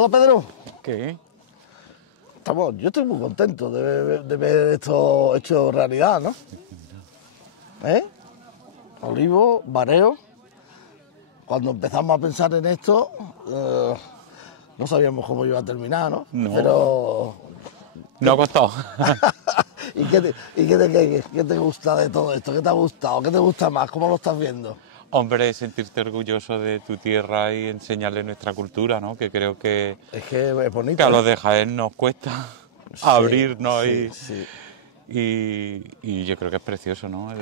Hola, Pedro. ¿Qué? Yo estoy muy contento de ver esto hecho realidad, ¿no? Olivo, Vareo. Cuando empezamos a pensar en esto, no sabíamos cómo iba a terminar, ¿no? No. Pero... No ha costado. ¿Y qué te gusta de todo esto? ¿Qué te ha gustado? ¿Qué te gusta más? ¿Cómo lo estás viendo? Hombre, sentirte orgulloso de tu tierra y enseñarle nuestra cultura, ¿no? Que creo que Es bonito. Que a los de Jaén nos cuesta abrirnos sí. Y yo creo que es precioso, ¿no?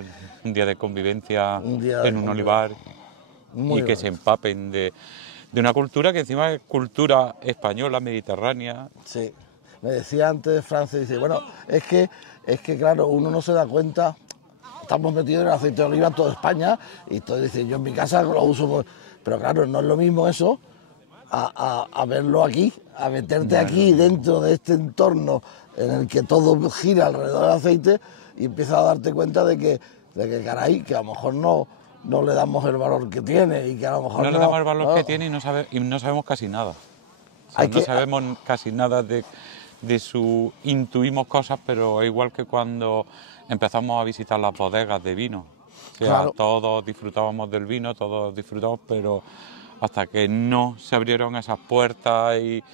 Un día de convivencia de en un olivar y que se empapen de una cultura que encima es cultura española, mediterránea. Sí. Me decía antes Francis, dice, bueno, es que claro, uno no se da cuenta. Estamos metidos en el aceite de oliva en toda España y todo dice, yo en mi casa lo uso, pero claro, no es lo mismo eso a verlo aquí, a meterte aquí dentro de este entorno en el que todo gira alrededor del aceite y empiezas a darte cuenta de que caray, que a lo mejor no le damos el valor que tiene y que a lo mejor no le damos el valor que tiene y no sabemos casi nada. O sea, no sabemos casi nada de su... Intuimos cosas, pero es igual que cuando empezamos a visitar las bodegas de vino. O sea, claro. Todos disfrutábamos del vino, todos disfrutamos, pero hasta que no se abrieron esas puertas y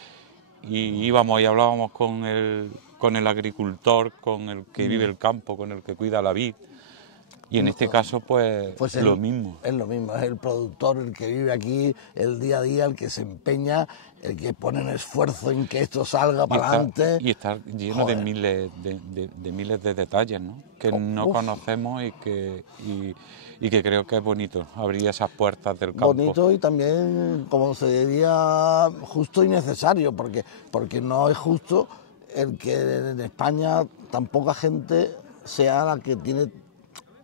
íbamos y hablábamos con el agricultor, con el que vive el campo, con el que cuida la vid. Y en este caso, pues lo mismo. Es lo mismo, es el productor el que vive aquí el día a día, el que se empeña, el que pone un esfuerzo en que esto salga para adelante. Y está lleno de miles de detalles, ¿no? Que no conocemos y que creo que es bonito abrir esas puertas del campo. Bonito y también, como se diría, justo y necesario, porque no es justo el que en España tan poca gente sea la que tiene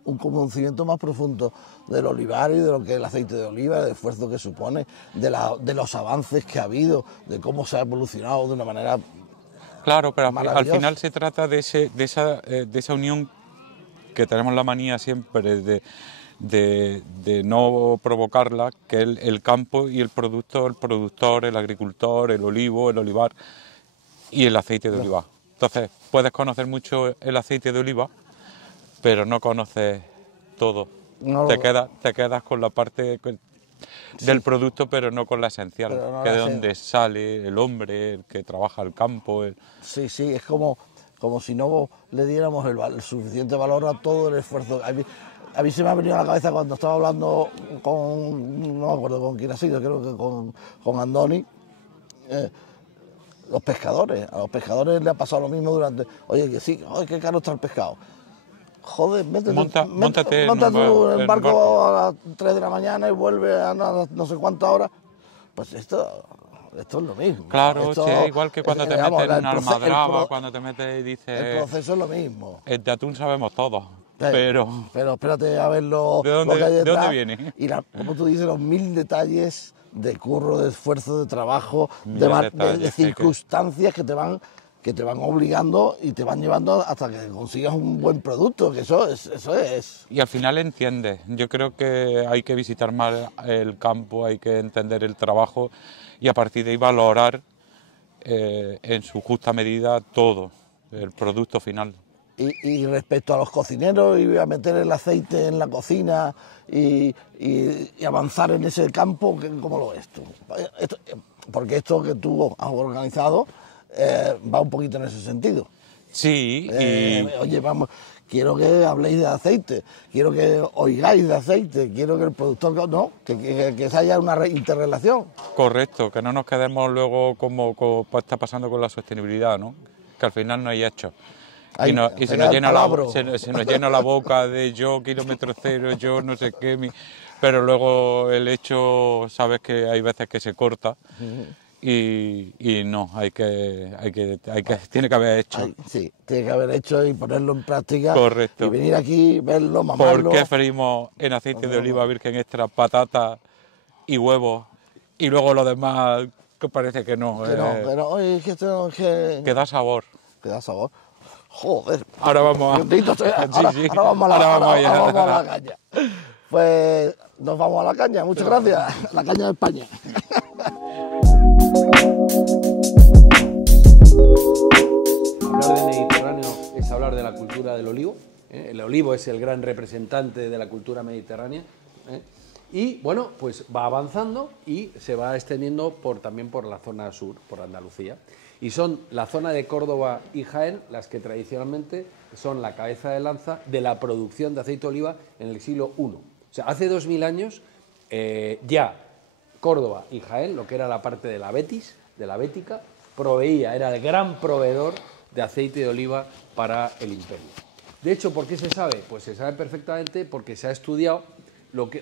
un conocimiento más profundo del olivar y de lo que es el aceite de oliva, del esfuerzo que supone, de los avances que ha habido, de cómo se ha evolucionado de una manera. Claro, pero al final se trata de esa unión que tenemos la manía siempre de no provocarla, que es el campo y el productor, el agricultor, el olivo, el olivar y el aceite de oliva. Entonces, puedes conocer mucho el aceite de oliva, pero no conoces todo. Te quedas con la parte del producto, pero no con la esencial, que es de donde sale el hombre, el que trabaja el campo. Sí, es como si no le diéramos el suficiente valor a todo el esfuerzo. A mí se me ha venido a la cabeza cuando estaba hablando no me acuerdo con quién ha sido, creo que con Andoni, los pescadores. A los pescadores les ha pasado lo mismo oye, que sí, qué caro está el pescado. Joder, móntate en el barco a las 3 de la mañana y vuelve a no sé cuántas horas. Pues esto es lo mismo. Claro, igual que cuando te metes en una almadraba, cuando te metes y dices... El proceso es lo mismo. El de atún sabemos todos, pero espérate a verlo. ¿De dónde viene? Y como tú dices, los 1000 detalles de curro, de esfuerzo, de trabajo, de circunstancias que te van obligando y te van llevando hasta que consigas un buen producto, que eso es. Y al final entiendes. Yo creo que hay que visitar más el campo, hay que entender el trabajo y a partir de ahí valorar en su justa medida todo, el producto final. Y respecto a los cocineros, y a meter el aceite en la cocina y avanzar en ese campo, ¿cómo lo ves tú? Porque esto que tú has organizado va un poquito en ese sentido. Sí. Oye, vamos, quiero que habléis de aceite, quiero que oigáis de aceite, quiero que el productor, no, que haya una interrelación. Correcto, que no nos quedemos luego como está pasando con la sostenibilidad, ¿no? Que al final no hay hechos. Y se nos llena la boca de yo kilómetro cero, yo no sé qué, pero luego el hecho, sabes que hay veces que se corta. Y no, tiene que haber hecho. Sí, tiene que haber hecho y ponerlo en práctica. Correcto. Y venir aquí, verlo, mamarlo. ¿Por qué freímos en aceite de oliva virgen extra, patatas y huevos? Y luego lo demás, que parece que no. Oye, que da sabor. Que da sabor. Joder. Ahora vamos ahora vamos a la caña. Pues nos vamos a la caña. Muchas gracias. La caña de España. hablar de Mediterráneo es hablar de la cultura del olivo. El olivo es el gran representante de la cultura mediterránea. Y bueno, pues va avanzando y se va extendiendo también por la zona sur, por Andalucía. Y son la zona de Córdoba y Jaén las que tradicionalmente son la cabeza de lanza de la producción de aceite de oliva en el siglo I. O sea, hace 2000 años ya Córdoba y Jaén, lo que era la parte de la Betis, de la Bética, era el gran proveedor de aceite de oliva para el imperio. De hecho, ¿por qué se sabe? Pues se sabe perfectamente porque se ha estudiado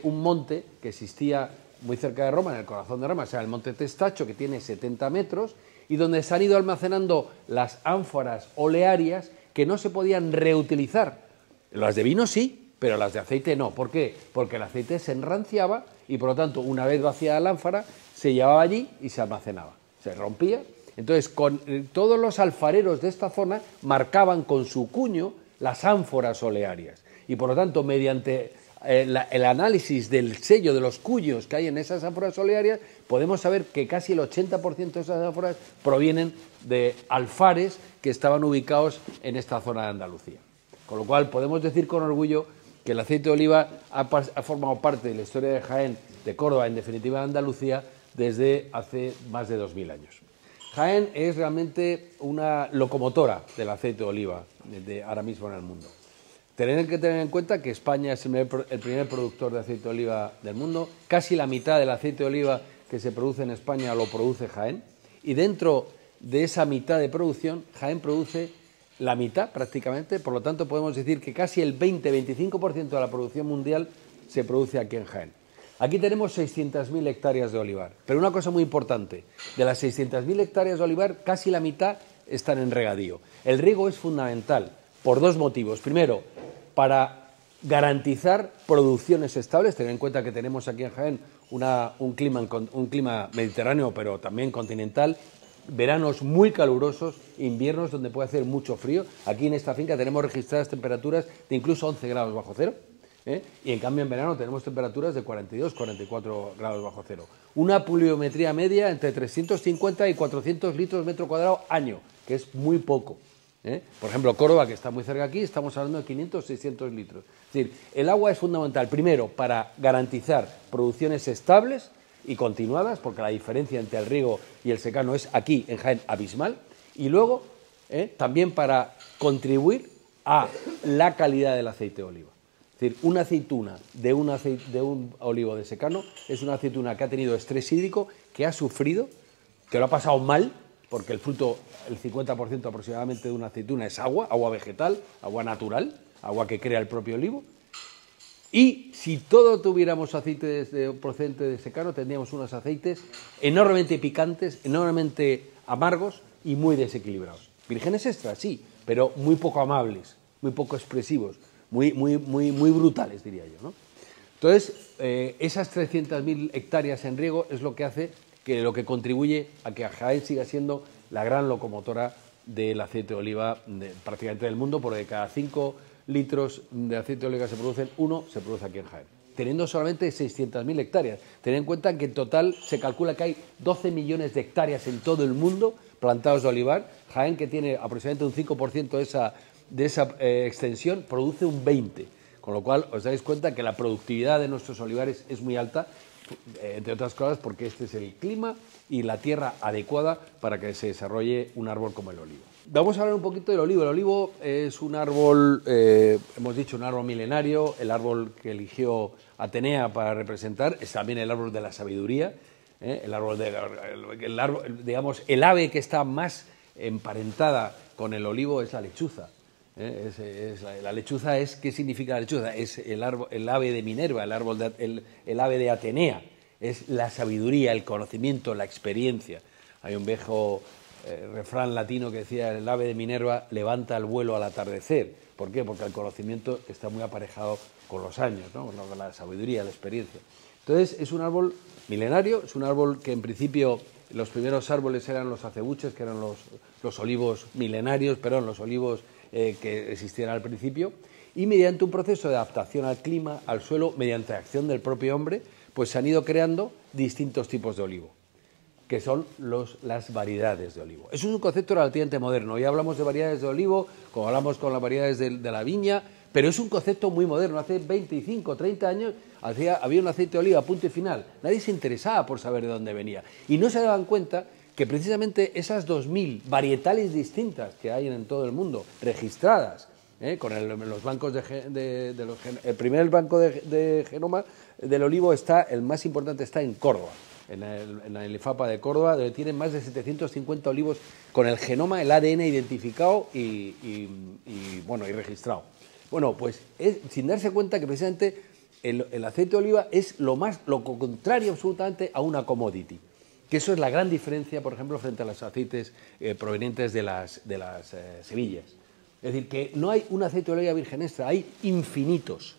un monte que existía muy cerca de Roma, en el corazón de Roma, o sea, el monte Testacho, que tiene 70 metros, y donde se han ido almacenando las ánforas olearias que no se podían reutilizar. Las de vino sí, pero las de aceite no. ¿Por qué? Porque el aceite se enranciaba y, por lo tanto, una vez vaciada la ánfora, se llevaba allí y se almacenaba. Se rompía. Entonces, todos los alfareros de esta zona marcaban con su cuño las ánforas olearias. Y, por lo tanto, mediante el análisis del sello de los cuños que hay en esas ánforas olearias, podemos saber que casi el 80% de esas ánforas provienen de alfares que estaban ubicados en esta zona de Andalucía. Con lo cual, podemos decir con orgullo que el aceite de oliva ha formado parte de la historia de Jaén, de Córdoba, en definitiva de Andalucía, desde hace más de 2000 años. Jaén es realmente una locomotora del aceite de oliva ahora mismo en el mundo. Tienen que tener en cuenta que España es el primer productor de aceite de oliva del mundo. Casi la mitad del aceite de oliva que se produce en España lo produce Jaén. Y dentro de esa mitad de producción, Jaén produce la mitad prácticamente. Por lo tanto, podemos decir que casi el 20-25% de la producción mundial se produce aquí en Jaén. Aquí tenemos 600.000 hectáreas de olivar. Pero una cosa muy importante, de las 600.000 hectáreas de olivar, casi la mitad están en regadío. El riego es fundamental por dos motivos. Primero, para garantizar producciones estables. Tened en cuenta que tenemos aquí en Jaén un clima mediterráneo, pero también continental, veranos muy calurosos, inviernos donde puede hacer mucho frío. Aquí en esta finca tenemos registradas temperaturas de incluso 11 grados bajo cero. Y en cambio en verano tenemos temperaturas de 42-44 grados bajo cero. Una pluviometría media entre 350 y 400 litros metro cuadrado año, que es muy poco. Por ejemplo, Córdoba, que está muy cerca aquí, estamos hablando de 500-600 litros. Es decir, el agua es fundamental, primero, para garantizar producciones estables y continuadas, porque la diferencia entre el riego y el secano es aquí, en Jaén, abismal, y luego también para contribuir a la calidad del aceite de oliva. Es decir, una aceituna de un olivo de secano es una aceituna que ha tenido estrés hídrico, que ha sufrido, que lo ha pasado mal, porque el fruto, el 50% aproximadamente de una aceituna es agua vegetal, agua natural, agua que crea el propio olivo. Y si todo tuviéramos aceite procedente de secano, tendríamos unos aceites enormemente picantes, enormemente amargos y muy desequilibrados. Vírgenes extra, sí, pero muy poco amables, muy poco expresivos, muy brutales, diría yo, ¿no? Entonces, esas 300.000 hectáreas en riego es lo que hace lo que contribuye a que Jaén siga siendo la gran locomotora del aceite de oliva prácticamente del mundo, porque de cada 5 litros de aceite de oliva que se producen, 1 se produce aquí en Jaén, teniendo solamente 600.000 hectáreas. Tened en cuenta que en total se calcula que hay 12 millones de hectáreas en todo el mundo plantados de olivar. Jaén, que tiene aproximadamente un 5% de esa extensión, produce un 20%, con lo cual os dais cuenta que la productividad de nuestros olivares es muy alta, entre otras cosas porque este es el clima y la tierra adecuada para que se desarrolle un árbol como el olivo. Vamos a hablar un poquito del olivo. El olivo es un árbol, hemos dicho, un árbol milenario, el árbol que eligió Atenea para representar, es también el árbol de la sabiduría, el ave que está más emparentada con el olivo es la lechuza. La lechuza ¿qué significa la lechuza? Es el ave de Minerva, el ave de Atenea. Es la sabiduría, el conocimiento, la experiencia. Hay un viejo refrán latino que decía: el ave de Minerva levanta el vuelo al atardecer. ¿Por qué? Porque el conocimiento está muy aparejado con los años, ¿no? Con la sabiduría, la experiencia. Entonces, es un árbol milenario, es un árbol que en principio los primeros árboles eran los acebuches, que eran los olivos milenarios, los olivos que existían al principio, y mediante un proceso de adaptación al clima, al suelo, mediante acción del propio hombre, pues se han ido creando distintos tipos de olivo. que son las variedades de olivo. Eso es un concepto relativamente moderno. Ya hablamos de variedades de olivo, como hablamos con las variedades de la viña, pero es un concepto muy moderno. Hace 25, 30 años había un aceite de oliva, punto y final. Nadie se interesaba por saber de dónde venía. Y no se daban cuenta que precisamente esas 2000 varietales distintas que hay en todo el mundo, registradas, con los bancos el primer banco de genoma del olivo el más importante está en Córdoba, en el IFAPA de Córdoba, donde tienen más de 750 olivos con el genoma, el ADN identificado y registrado. Bueno, pues sin darse cuenta que precisamente el aceite de oliva es lo contrario absolutamente a una commodity. Que eso es la gran diferencia, por ejemplo, frente a los aceites provenientes de las semillas. Es decir, que no hay un aceite de oliva virgen extra, hay infinitos.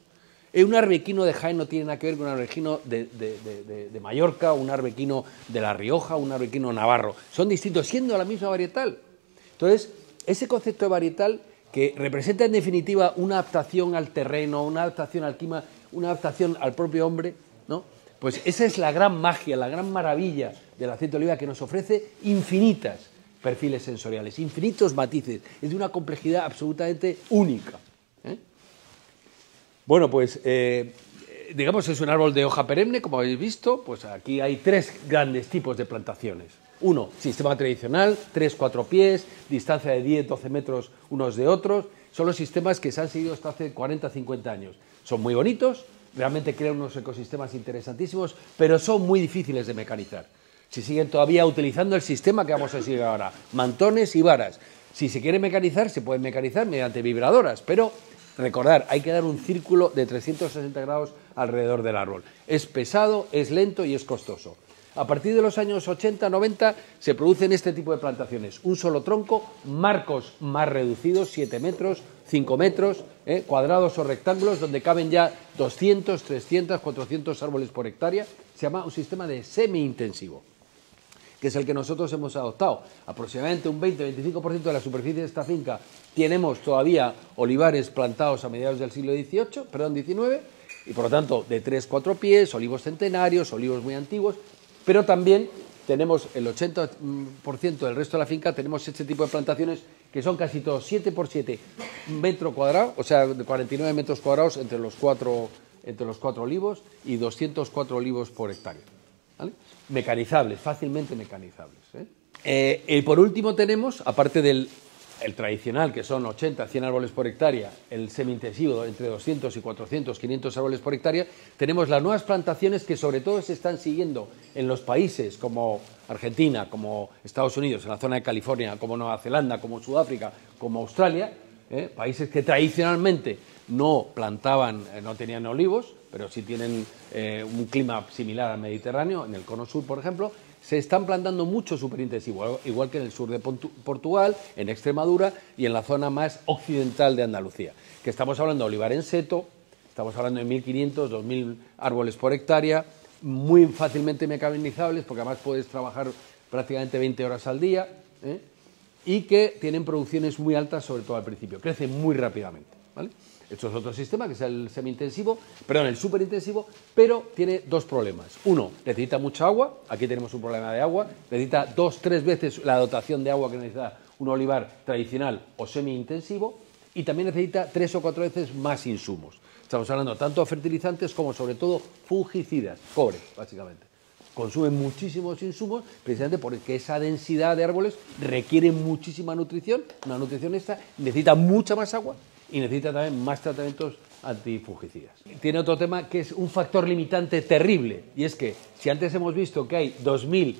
Un arbequino de Jaén no tiene nada que ver con un arbequino de Mallorca, un arbequino de La Rioja, un arbequino navarro. Son distintos, siendo la misma varietal. Entonces, ese concepto de varietal, que representa en definitiva una adaptación al terreno, una adaptación al clima, una adaptación al propio hombre, ¿no? Pues esa es la gran magia, la gran maravilla del aceite de oliva, que nos ofrece infinitas perfiles sensoriales, infinitos matices, es de una complejidad absolutamente única. Bueno, pues digamos es un árbol de hoja perenne, como habéis visto, pues aquí hay 3 grandes tipos de plantaciones. Uno, sistema tradicional, 3-4 pies, distancia de 10-12 metros unos de otros. Son los sistemas que se han seguido hasta hace 40-50 años. Son muy bonitos, realmente crean unos ecosistemas interesantísimos, pero son muy difíciles de mecanizar. Se siguen todavía utilizando el sistema que vamos a seguir ahora, mantones y varas. Si se quiere mecanizar, se pueden mecanizar mediante vibradoras, pero recordar, hay que dar un círculo de 360 grados alrededor del árbol. Es pesado, es lento y es costoso. A partir de los años 80-90 se producen este tipo de plantaciones. Un solo tronco, marcos más reducidos, 7 metros, 5 metros, cuadrados o rectángulos, donde caben ya 200, 300, 400 árboles por hectárea. Se llama un sistema de semi-intensivo, que es el que nosotros hemos adoptado. Aproximadamente un 20-25% de la superficie de esta finca tenemos todavía olivares plantados a mediados del siglo XIX, y por lo tanto de 3-4 pies, olivos centenarios, olivos muy antiguos, pero también tenemos el 80% del resto de la finca, tenemos este tipo de plantaciones que son casi todos 7 por 7 metro cuadrado, o sea, de 49 metros cuadrados entre los cuatro olivos y 204 olivos por hectárea. ¿Vale? Mecanizables, fácilmente mecanizables. Y por último tenemos, aparte del tradicional, que son 80, 100 árboles por hectárea, el semi-intensivo entre 200 y 400, 500 árboles por hectárea, tenemos las nuevas plantaciones que sobre todo se están siguiendo en los países como Argentina, como Estados Unidos, en la zona de California, como Nueva Zelanda, como Sudáfrica, como Australia, países que tradicionalmente no plantaban, no tenían olivos, pero sí tienen un clima similar al Mediterráneo, en el cono sur, por ejemplo. Se están plantando mucho superintensivo, igual que en el sur de Portugal, en Extremadura y en la zona más occidental de Andalucía. Que estamos hablando de olivar en seto, estamos hablando de 1.500, 2.000 árboles por hectárea, muy fácilmente mecanizables, porque además puedes trabajar prácticamente 20 horas al día, y que tienen producciones muy altas, sobre todo al principio. Crecen muy rápidamente, ¿vale? Esto es otro sistema, que es el el superintensivo, pero tiene 2 problemas. Uno, necesita mucha agua, aquí tenemos un problema de agua, necesita 2-3 veces la dotación de agua que necesita un olivar tradicional o semi-intensivo, y también necesita 3 o 4 veces más insumos. Estamos hablando tanto de fertilizantes como sobre todo fungicidas, cobre, básicamente. Consumen muchísimos insumos, precisamente porque esa densidad de árboles requiere muchísima nutrición, una nutrición extra, necesita mucha más agua, y necesita también más tratamientos antifungicidas. Tiene otro tema que es un factor limitante terrible, y es que si antes hemos visto que hay 2.000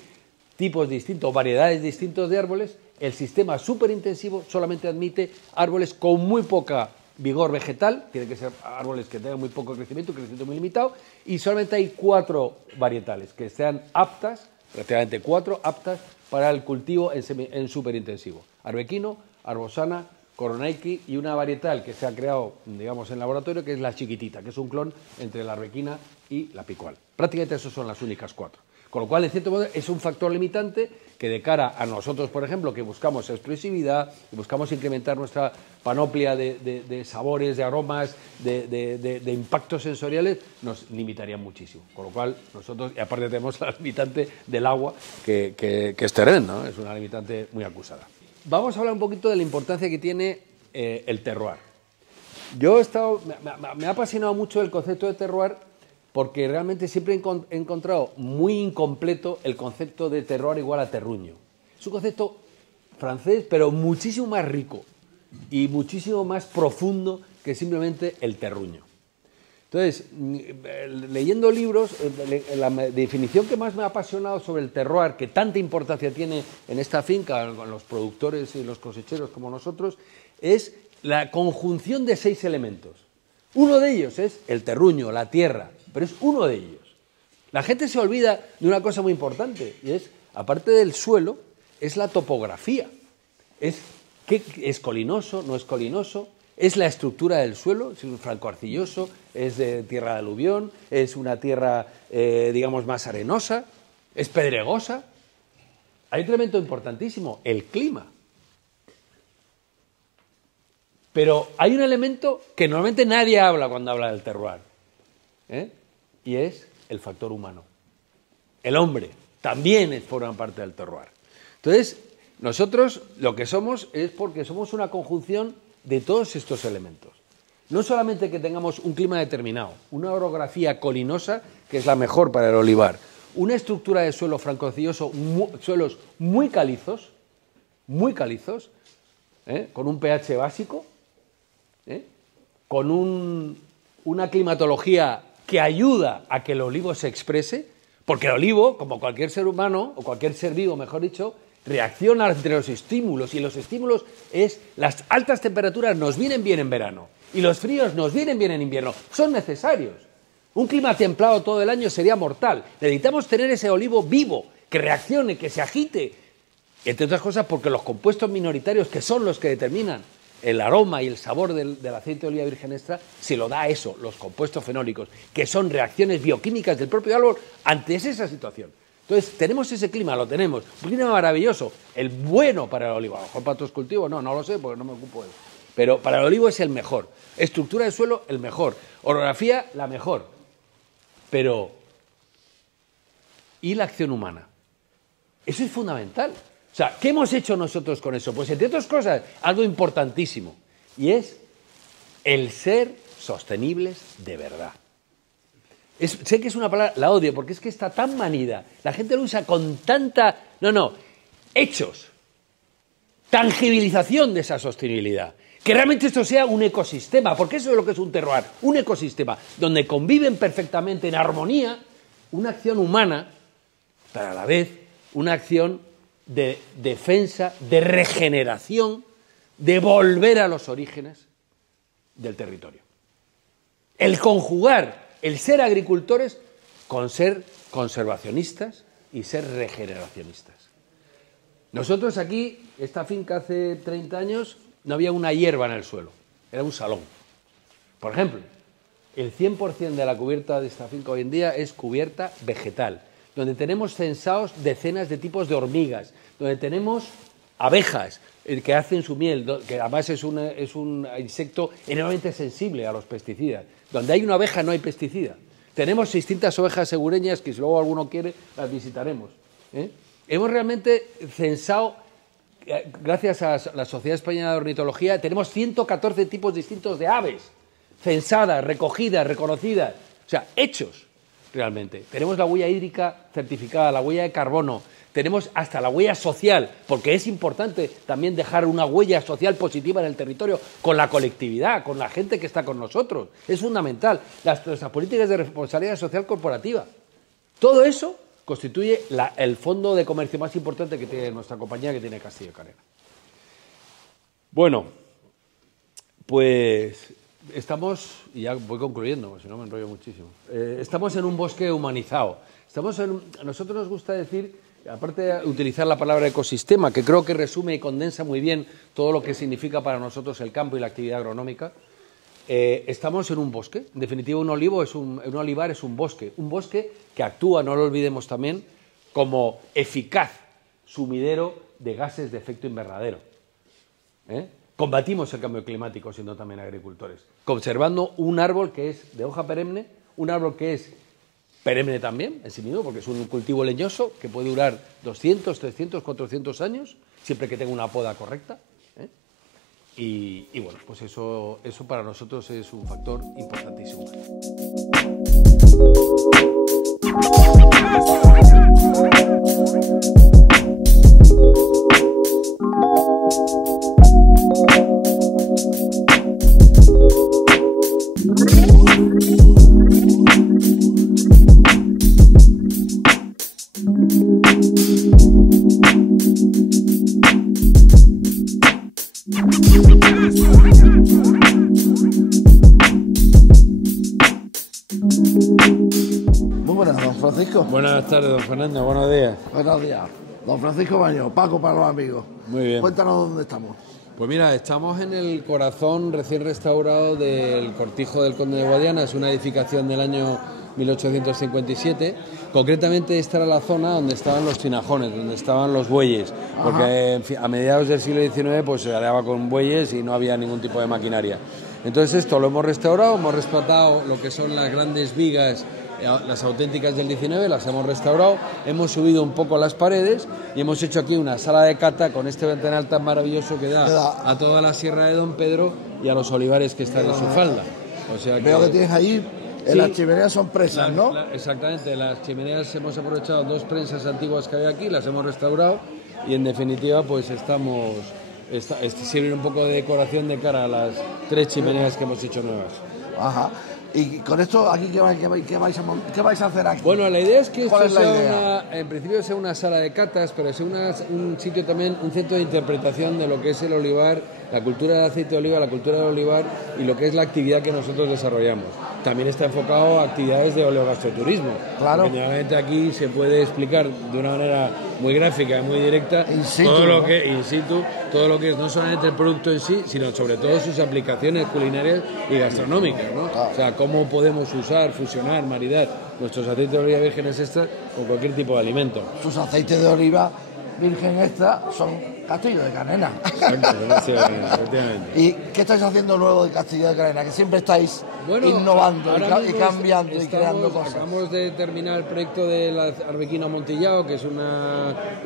tipos distintos, variedades distintos de árboles, el sistema superintensivo solamente admite árboles con muy poca vigor vegetal, tienen que ser árboles que tengan muy poco crecimiento muy limitado, y solamente hay 4 varietales que sean aptas, prácticamente 4 aptas para el cultivo en superintensivo. Arbequino, arbosana, Coronaiki y una varietal que se ha creado, digamos, en laboratorio, que es la chiquitita, que es un clon entre la arbequina y la picual. Prácticamente esas son las únicas 4. Con lo cual, en cierto modo, es un factor limitante que de cara a nosotros, por ejemplo, que buscamos expresividad, que buscamos incrementar nuestra panoplia de sabores, de aromas, de impactos sensoriales, nos limitaría muchísimo. Con lo cual, nosotros, y aparte tenemos la limitante del agua, que es tremenda, ¿no? Es una limitante muy acusada. Vamos a hablar un poquito de la importancia que tiene el terroir. Yo me ha apasionado mucho el concepto de terroir porque realmente siempre he encontrado muy incompleto el concepto de terroir igual a terruño. Es un concepto francés, pero muchísimo más rico y muchísimo más profundo que simplemente el terruño. Entonces, leyendo libros, la definición que más me ha apasionado sobre el terroir, que tanta importancia tiene en esta finca, con los productores y los cosecheros como nosotros, es la conjunción de 6 elementos. Uno de ellos es el terruño, la tierra, pero es uno de ellos. La gente se olvida de una cosa muy importante, y es, aparte del suelo, es la topografía. ¿Es colinoso, no es colinoso? ¿Es la estructura del suelo? ¿Es un francoarcilloso? ¿Es de tierra de aluvión? ¿Es una tierra, digamos, más arenosa? ¿Es pedregosa? Hay un elemento importantísimo, el clima. Pero hay un elemento que normalmente nadie habla cuando habla del terroir, y es el factor humano. El hombre también forma parte del terroir. Entonces, nosotros lo que somos es porque somos una conjunción de todos estos elementos. No solamente que tengamos un clima determinado, una orografía colinosa, que es la mejor para el olivar, una estructura de suelo francoarcilloso, suelos muy calizos, con un pH básico, con una climatología que ayuda a que el olivo se exprese, porque el olivo, como cualquier ser humano, o cualquier ser vivo, mejor dicho, reacciona entre los estímulos, y los estímulos es las altas temperaturas nos vienen bien en verano, y los fríos nos vienen bien en invierno, son necesarios. Un clima templado todo el año sería mortal. Necesitamos tener ese olivo vivo, que reaccione, que se agite, entre otras cosas porque los compuestos minoritarios, que son los que determinan el aroma y el sabor del aceite de oliva virgen extra, se lo da eso, los compuestos fenólicos, que son reacciones bioquímicas del propio árbol ante esa situación. Entonces, tenemos ese clima, lo tenemos, un clima maravilloso, el bueno para el olivo. A lo mejor para otros cultivos no lo sé, porque no me ocupo de eso. Pero para el olivo es el mejor. Estructura de suelo, el mejor. Orografía, la mejor. Pero, ¿y la acción humana? Eso es fundamental. O sea, ¿qué hemos hecho nosotros con eso? Pues, entre otras cosas, algo importantísimo, y es el ser sostenibles de verdad. Sé que es una palabra, la odio, porque es que está tan manida, la gente lo usa con tanta... hechos, tangibilización de esa sostenibilidad, que realmente esto sea un ecosistema, porque eso es lo que es un terroir, un ecosistema, donde conviven perfectamente en armonía una acción humana, pero a la vez una acción de defensa, de regeneración, de volver a los orígenes del territorio. El conjugar el ser agricultores con ser conservacionistas y ser regeneracionistas. Nosotros aquí, esta finca hace 30 años, no había una hierba en el suelo, era un salón. Por ejemplo, el 100% de la cubierta de esta finca hoy en día es cubierta vegetal, donde tenemos censados decenas de tipos de hormigas, donde tenemos abejas que hacen su miel, que además es un insecto enormemente sensible a los pesticidas. Donde hay una abeja no hay pesticida. Tenemos distintas ovejas segureñas que si luego alguno quiere las visitaremos. Hemos realmente censado, gracias a la Sociedad Española de Ornitología, tenemos 114 tipos distintos de aves, censadas, recogidas, reconocidas, o sea, hechos realmente. Tenemos la huella hídrica certificada, la huella de carbono, tenemos hasta la huella social, porque es importante también dejar una huella social positiva en el territorio con la colectividad, con la gente que está con nosotros. Es fundamental. Nuestras políticas de responsabilidad social corporativa. Todo eso constituye el fondo de comercio más importante que tiene nuestra compañía, que tiene Castillo Canela. Bueno, pues estamos, y ya voy concluyendo, porque si no me enrollo muchísimo, estamos en un bosque humanizado. A nosotros nos gusta decir, aparte de utilizar la palabra ecosistema, que creo que resume y condensa muy bien todo lo que significa para nosotros el campo y la actividad agronómica, estamos en un bosque. En definitiva, un olivar es un bosque que actúa, no lo olvidemos también, como eficaz sumidero de gases de efecto invernadero. Combatimos el cambio climático siendo también agricultores, conservando un árbol que es de hoja perenne, un árbol que es perenne también en sí mismo, porque es un cultivo leñoso que puede durar 200, 300, 400 años, siempre que tenga una poda correcta. Y bueno, pues eso para nosotros es un factor importantísimo. Muy buenas, don Francisco. Buenas tardes, don Fernando, buenos días. Buenos días. Don Francisco Baño, Paco para los amigos. Muy bien. Cuéntanos dónde estamos. Pues mira, estamos en el corazón recién restaurado del Cortijo del Conde de Guadiana, es una edificación del año 1857. Concretamente esta era la zona donde estaban los tinajones, donde estaban los bueyes, porque a mediados del siglo XIX pues se arreaba con bueyes y no había ningún tipo de maquinaria. Entonces esto lo hemos restaurado, hemos rescatado lo que son las grandes vigas, las auténticas del 19, las hemos restaurado, hemos subido un poco las paredes y hemos hecho aquí una sala de cata con este ventanal tan maravilloso que da a toda la Sierra de Don Pedro y a los olivares que están en su falda. O sea Veo que tienes ahí, sí, las chimeneas son presas, ¿no? Exactamente, las chimeneas hemos aprovechado 2 prensas antiguas que había aquí, las hemos restaurado y en definitiva pues sirven un poco de decoración de cara a las 3 chimeneas que hemos hecho nuevas. Ajá. Y con esto, aquí ¿qué vais a hacer aquí? Bueno, la idea es que ¿Cuál esto es la sea idea? en principio sea una sala de catas, pero sea un sitio también, un centro de interpretación de lo que es el olivar, la cultura del aceite de oliva, la cultura del olivar y lo que es la actividad que nosotros desarrollamos. También está enfocado a actividades de oleogastroturismo. Claro. Generalmente aquí se puede explicar de una manera muy gráfica y muy directa In situ, todo lo ¿no? que in situ, todo lo que es no solamente el producto en sí, sino sobre todo sus aplicaciones culinarias y gastronómicas, ¿no? Claro. O sea, cómo podemos usar, fusionar, maridar nuestros aceites de oliva vírgenes extra con cualquier tipo de alimento. Sus aceites de oliva virgen extra son Castillo de Canena. Exacto, efectivamente. ¿Y qué estáis haciendo luego de Castillo de Canena? Que siempre estáis innovando ahora y mismo cambiando y creando cosas. Acabamos de terminar el proyecto de la Arbequina Amontillado, que es un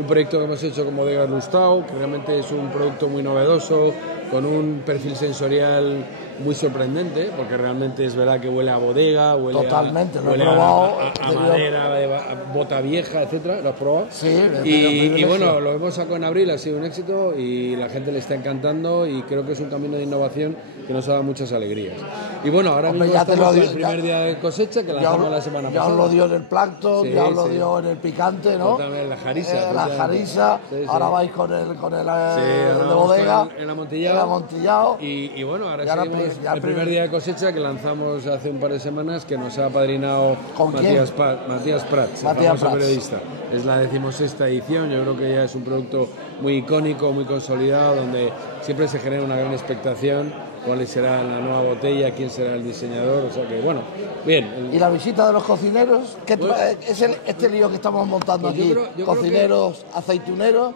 proyecto que hemos hecho como de Lustau, que realmente es un producto muy novedoso, con un perfil sensorial muy sorprendente, porque realmente es verdad que huele a bodega, huele Totalmente, lo he huele probado, a madera, a bota vieja, etcétera. ¿Lo has probado? Sí, y bueno, lo hemos sacado en abril, ha sido un éxito y la gente le está encantando y creo que es un camino de innovación que nos ha dado muchas alegrías. Y bueno, ahora Hombre, mismo ya te estamos lo en el primer día de cosecha que lanzamos la semana ya pasada. os lo dio en el plancton, Sí, ya os lo sí. dio en el picante, ¿no? Totalmente, la jarisa, La jarisa, sí, sí. ahora vais con el Sí, de ahora bodega, vamos con el amontillado. el amontillado. Y bueno, ahora Y ahora seguimos ya el primer día de cosecha que lanzamos hace un par de semanas, que nos ha apadrinado ¿Con Matías quién? Prats, el Matías famoso Prats. periodista. Es la 16ª edición, yo creo que ya es un producto muy icónico, muy consolidado, donde siempre se genera una gran expectación, cuál será la nueva botella, quién será el diseñador, o sea que bueno, bien. Y la visita de los cocineros, que Bueno, es este lío que estamos montando pues yo aquí, creo cocineros, aceituneros.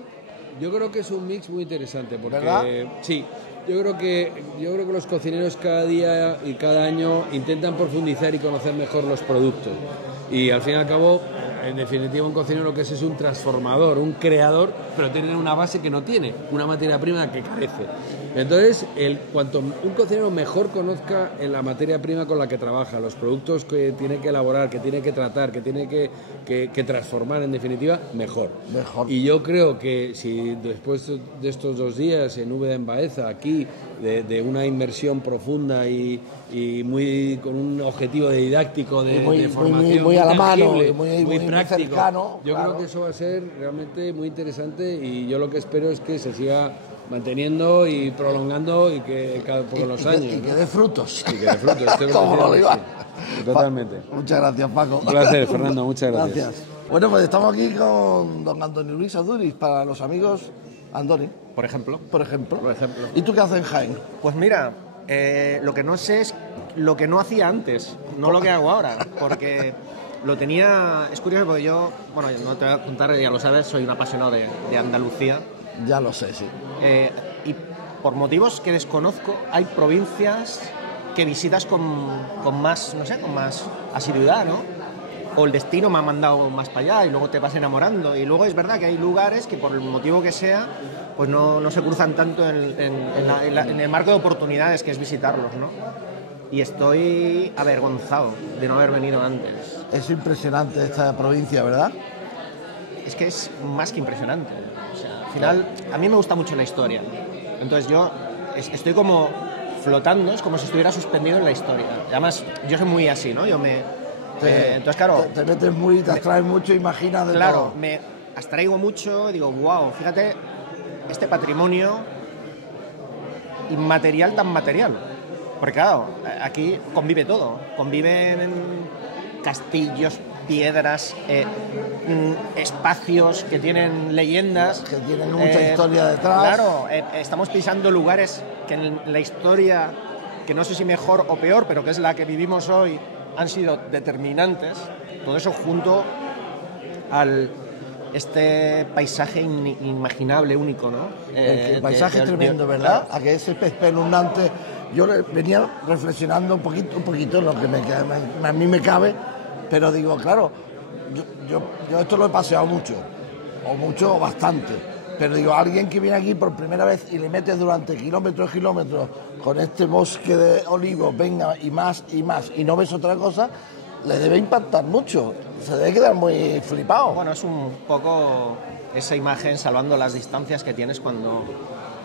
Yo creo que es un mix muy interesante porque ¿Verdad? sí, yo creo que los cocineros cada día y cada año intentan profundizar y conocer mejor los productos. Y al fin y al cabo, en definitiva, un cocinero lo que es un transformador, un creador, pero tiene una base que no tiene, una materia prima que carece. Entonces, cuanto un cocinero mejor conozca en la materia prima con la que trabaja, los productos que tiene que elaborar, que tiene que tratar, que tiene que transformar, en definitiva, mejor. Y yo creo que si después de estos 2 días en Úbeda, en Baeza, aquí, de una inmersión profunda y con un objetivo didáctico de formación muy a la tangible, mano, muy práctico, cercano, yo claro. creo que eso va a ser realmente muy interesante y yo lo que espero es que se siga manteniendo y prolongando y que por los años. Y que dé frutos. Y que dé frutos, estoy Como convencido lo que iba. sí. Totalmente. Muchas gracias, Paco. Un placer, Fernando, muchas gracias. Bueno, pues estamos aquí con don Antonio Luis Aduriz, para los amigos Andoni, Por ejemplo. por ejemplo. ¿Y tú qué haces en Jaén? Pues mira, lo que no sé es lo que no hacía antes, no lo que hago ahora, porque lo tenía... Es curioso porque yo, bueno, no te voy a contar, ya lo sabes, soy un apasionado de Andalucía. Ya lo sé, sí. Y por motivos que desconozco, hay provincias que visitas con más, no sé, con más asiduidad, ¿no? O el destino me ha mandado más para allá y luego te vas enamorando. Y luego es verdad que hay lugares que por el motivo que sea, pues no se cruzan tanto en el marco de oportunidades que es visitarlos, ¿no? Y estoy avergonzado de no haber venido antes. Es impresionante esta provincia, ¿verdad? Es que es más que impresionante. O sea, al final, a mí me gusta mucho la historia. Entonces yo estoy como flotando, es como si estuviera suspendido en la historia. Y además, yo soy muy así, ¿no? Entonces, claro... Te metes muy, te abstraes mucho, imaginas de todo. Claro, me abstraigo mucho, digo, wow, fíjate, este patrimonio inmaterial tan material. Porque claro, aquí convive todo. Conviven castillos, piedras, espacios que tienen leyendas. Que tienen mucha historia detrás. Claro, estamos pisando lugares que en la historia, que no sé si mejor o peor, pero que es la que vivimos hoy, han sido determinantes. Todo eso junto al paisaje inimaginable, único, ¿no? El paisaje es tremendo, ¿verdad? A que ese espeluznante. Yo venía reflexionando un poquito lo que a mí me cabe, pero digo, claro, yo esto lo he paseado mucho o bastante, pero digo, alguien que viene aquí por primera vez y le metes durante kilómetros y kilómetros con este bosque de olivos, venga, y más, y no ves otra cosa, le debe impactar mucho, se debe quedar muy flipado. Bueno, es un poco esa imagen salvando las distancias que tienes cuando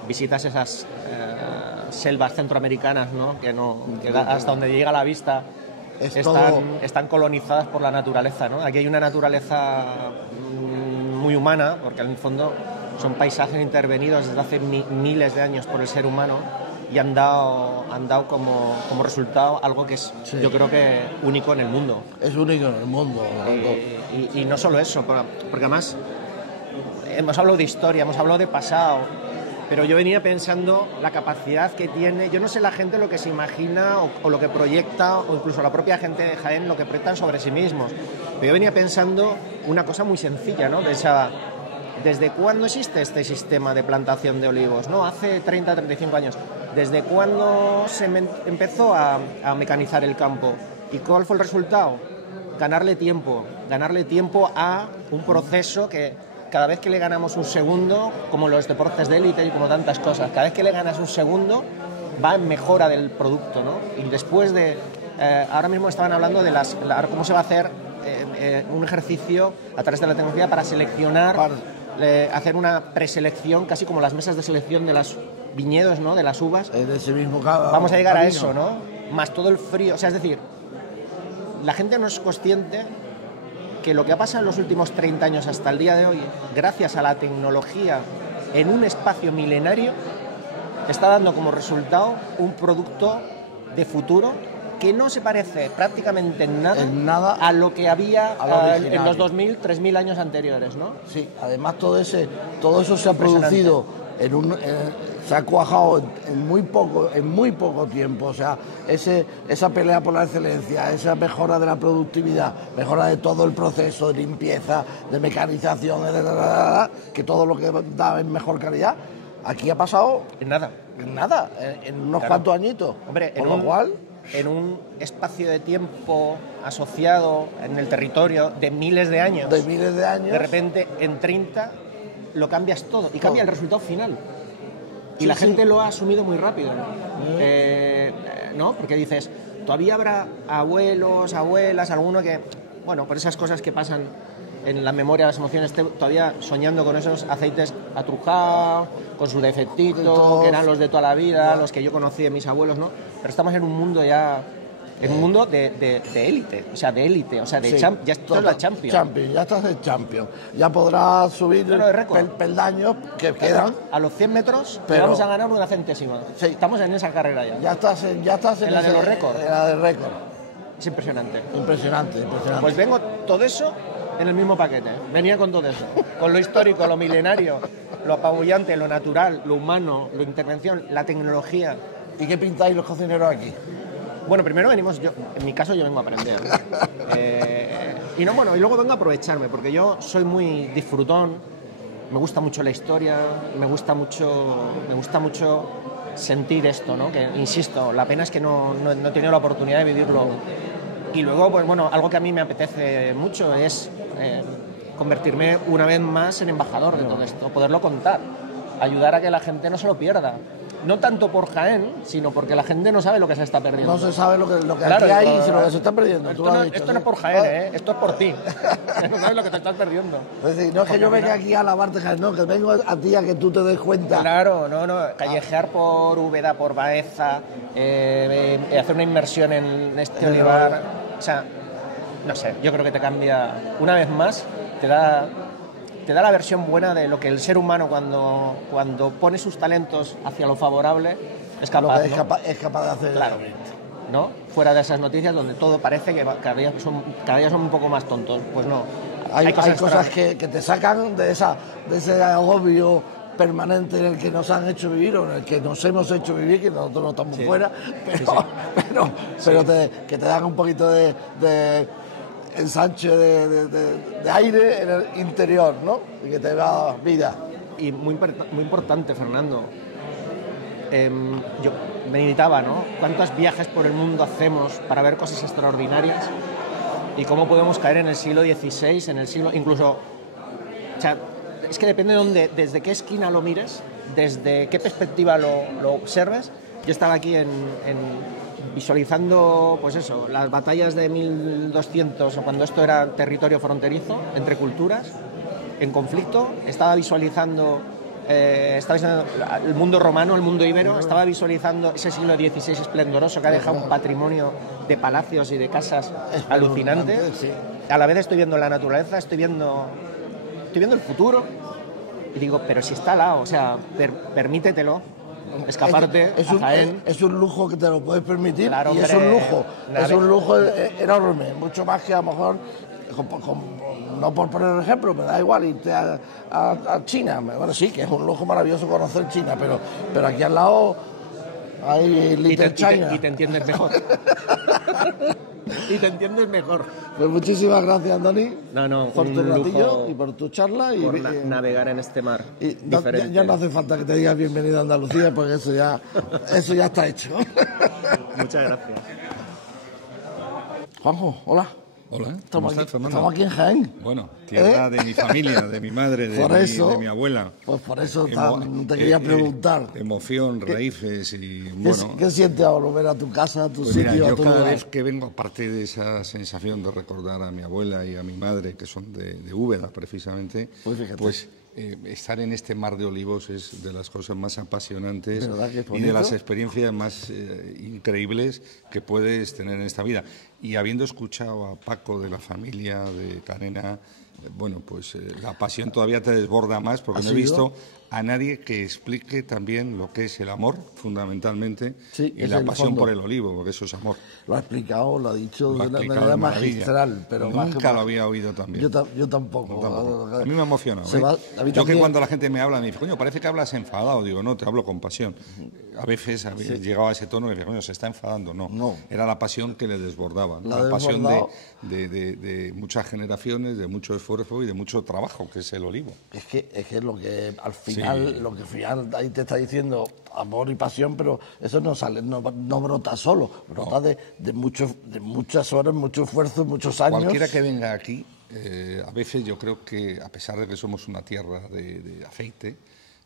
visitas esas selvas centroamericanas, ¿no? Que hasta donde llega la vista están colonizadas por la naturaleza, ¿no? Aquí hay una naturaleza muy humana, porque en el fondo son paisajes intervenidos desde hace miles de años por el ser humano y han dado como resultado algo que es, sí, yo creo que único en el mundo. Es único en el mundo. Y no solo eso, porque además hemos hablado de historia, hemos hablado de pasado, pero yo venía pensando la capacidad que tiene, yo no sé la gente lo que se imagina o lo que proyecta, o incluso la propia gente de Jaén lo que proyectan sobre sí mismos, pero yo venía pensando una cosa muy sencilla, ¿no? Pensaba, ¿desde cuándo existe este sistema de plantación de olivos? ¿No? Hace 30, 35 años. ¿Desde cuándo se empezó a mecanizar el campo? ¿Y cuál fue el resultado? Ganarle tiempo a un proceso que cada vez que le ganamos un segundo, como los deportes de élite y como tantas cosas, cada vez que le ganas un segundo va en mejora del producto, ¿no? Y después ahora mismo estaban hablando de cómo se va a hacer un ejercicio a través de la tecnología para seleccionar, hacer una preselección, casi como las mesas de selección de los viñedos, ¿no? De las uvas. De ese mismo Vamos a llegar a eso, ¿no? Más todo el frío, o sea, es decir, la gente no es consciente que lo que ha pasado en los últimos 30 años hasta el día de hoy, gracias a la tecnología en un espacio milenario, está dando como resultado un producto de futuro que no se parece prácticamente en nada a lo que había en los 2.000, 3.000 años anteriores, ¿no? Sí, además todo eso se ha producido se ha cuajado en muy poco tiempo, o sea, esa pelea por la excelencia, esa mejora de la productividad, mejora de todo el proceso de limpieza, de mecanización, que todo lo que da es mejor calidad, aquí ha pasado en nada, en unos cuantos añitos. Hombre, en un espacio de tiempo asociado en el territorio de miles de años, de repente en 30 lo cambias todo y cambia el resultado final. Y la gente lo ha asumido muy rápido, ¿no? Porque dices, todavía habrá abuelos, abuelas, alguno que, bueno, por esas cosas que pasan en la memoria, las emociones, todavía soñando con esos aceites atrujados, con su defectito, que eran los de toda la vida, los que yo conocí de mis abuelos, ¿no? Pero estamos en un mundo ya... En un mundo de élite, o sea, ya estás la Champions. Ya estás el Champions. Ya podrás subir peldaños que quedan. A los 100 metros pero vamos a ganar una centésima. Sí. Estamos en esa carrera ya. Ya estás en la de los récords. En la del récord. Es impresionante. Impresionante. Pues vengo todo eso en el mismo paquete. Venía con todo eso. Con lo histórico, lo milenario, lo apabullante, lo natural, lo humano, la intervención, la tecnología. ¿Y qué pintáis los cocineros aquí? Bueno, primero venimos, en mi caso yo vengo a aprender. Y luego vengo a aprovecharme, porque yo soy muy disfrutón, me gusta mucho la historia, me gusta mucho sentir esto, ¿no? Que, insisto, la pena es que no he tenido la oportunidad de vivirlo. Y luego, pues bueno, algo que a mí me apetece mucho es convertirme una vez más en embajador de todo esto, poderlo contar, ayudar a que la gente no se lo pierda. No tanto por Jaén, sino porque la gente no sabe lo que se está perdiendo. No se sabe lo que claro, aquí hay, sino lo que se está perdiendo. Esto no es por Jaén, esto es por ti. No sabes lo que te estás perdiendo. Es decir, no es que yo venga aquí a alabarte Jaén, no, que vengo a ti a que tú te des cuenta. Claro, callejear por Úbeda, por Baeza, hacer una inmersión en este olivar. O sea, no sé, yo creo que te cambia, una vez más, te da la versión buena de lo que el ser humano cuando pone sus talentos hacia lo favorable es capaz, lo que es capaz de hacer. Claro, ¿no? Fuera de esas noticias donde todo parece que cada día son un poco más tontos. Pues no. Hay cosas que te sacan de ese agobio permanente en el que nos han hecho vivir o en el que nos hemos hecho vivir, que nosotros no estamos fuera, pero que te dan un poquito de ensanche de aire en el interior, ¿no? Y que te da vida. Y muy importante, Fernando, yo meditaba, ¿no? ¿Cuántos viajes por el mundo hacemos para ver cosas extraordinarias? Y cómo podemos caer en el siglo XVI, en el siglo... Incluso... O sea, es que depende de dónde, desde qué esquina lo mires, desde qué perspectiva lo observes. Yo estaba aquí visualizando, pues eso, las batallas de 1200, o cuando esto era territorio fronterizo, entre culturas, en conflicto. Estaba visualizando el mundo romano, el mundo ibero, estaba visualizando ese siglo XVI esplendoroso que ha dejado un patrimonio de palacios y de casas alucinante. Sí. A la vez estoy viendo la naturaleza, estoy viendo el futuro y digo, pero si está al lado, o sea, permítetelo. Escaparte a Jaén. Es un lujo que te lo puedes permitir, claro, y hombre, es un lujo enorme, mucho más que a lo mejor, no por poner un ejemplo, me da igual irte a China. Bueno, sí, que es un lujo maravilloso conocer China, pero aquí al lado hay Little China. Y te entiendes mejor. Y te entiendes mejor. Pues muchísimas gracias, Andoni, por tu ratillo y por tu charla. Por navegar en este mar diferente. Ya no hace falta que te digas bienvenido a Andalucía, porque eso ya está hecho. Muchas gracias. Juanjo, hola. Hola, Estamos Fernando? aquí en Jaén. Bueno, tierra de mi familia, de mi madre, de mi abuela. Pues por eso te quería preguntar. Emoción, raíces y bueno... ¿Qué sientes al volver a tu casa, a tu pues sitio, mira, a tu yo cada lugar? vez que vengo, aparte de esa sensación de recordar a mi abuela y a mi madre, que son de Úbeda precisamente, pues estar en este mar de olivos es de las cosas más apasionantes y de las experiencias más increíbles que puedes tener en esta vida. Y habiendo escuchado a Paco de la familia de Carena, bueno, pues la pasión todavía te desborda más, porque no he visto a nadie que explique también lo que es el amor, fundamentalmente, y la pasión por el olivo, porque eso es amor. Lo ha explicado, lo ha dicho de una manera magistral, pero nunca lo había oído también. Yo tampoco. A mí me ha emocionado. Yo que cuando la gente me habla, me dice, coño, parece que hablas enfadado. Digo, no, te hablo con pasión. A veces llegaba a ese tono y me decía, coño, se está enfadando. No, era la pasión que le desbordaba. La pasión de muchas generaciones, de mucho esfuerzo y de mucho trabajo, que es el olivo. Es que lo que al final, lo que al final ahí te está diciendo amor y pasión, pero eso no sale, no brota solo, brota de muchas horas, mucho esfuerzo, muchos años. Cualquiera que venga aquí, a veces yo creo que a pesar de que somos una tierra de aceite,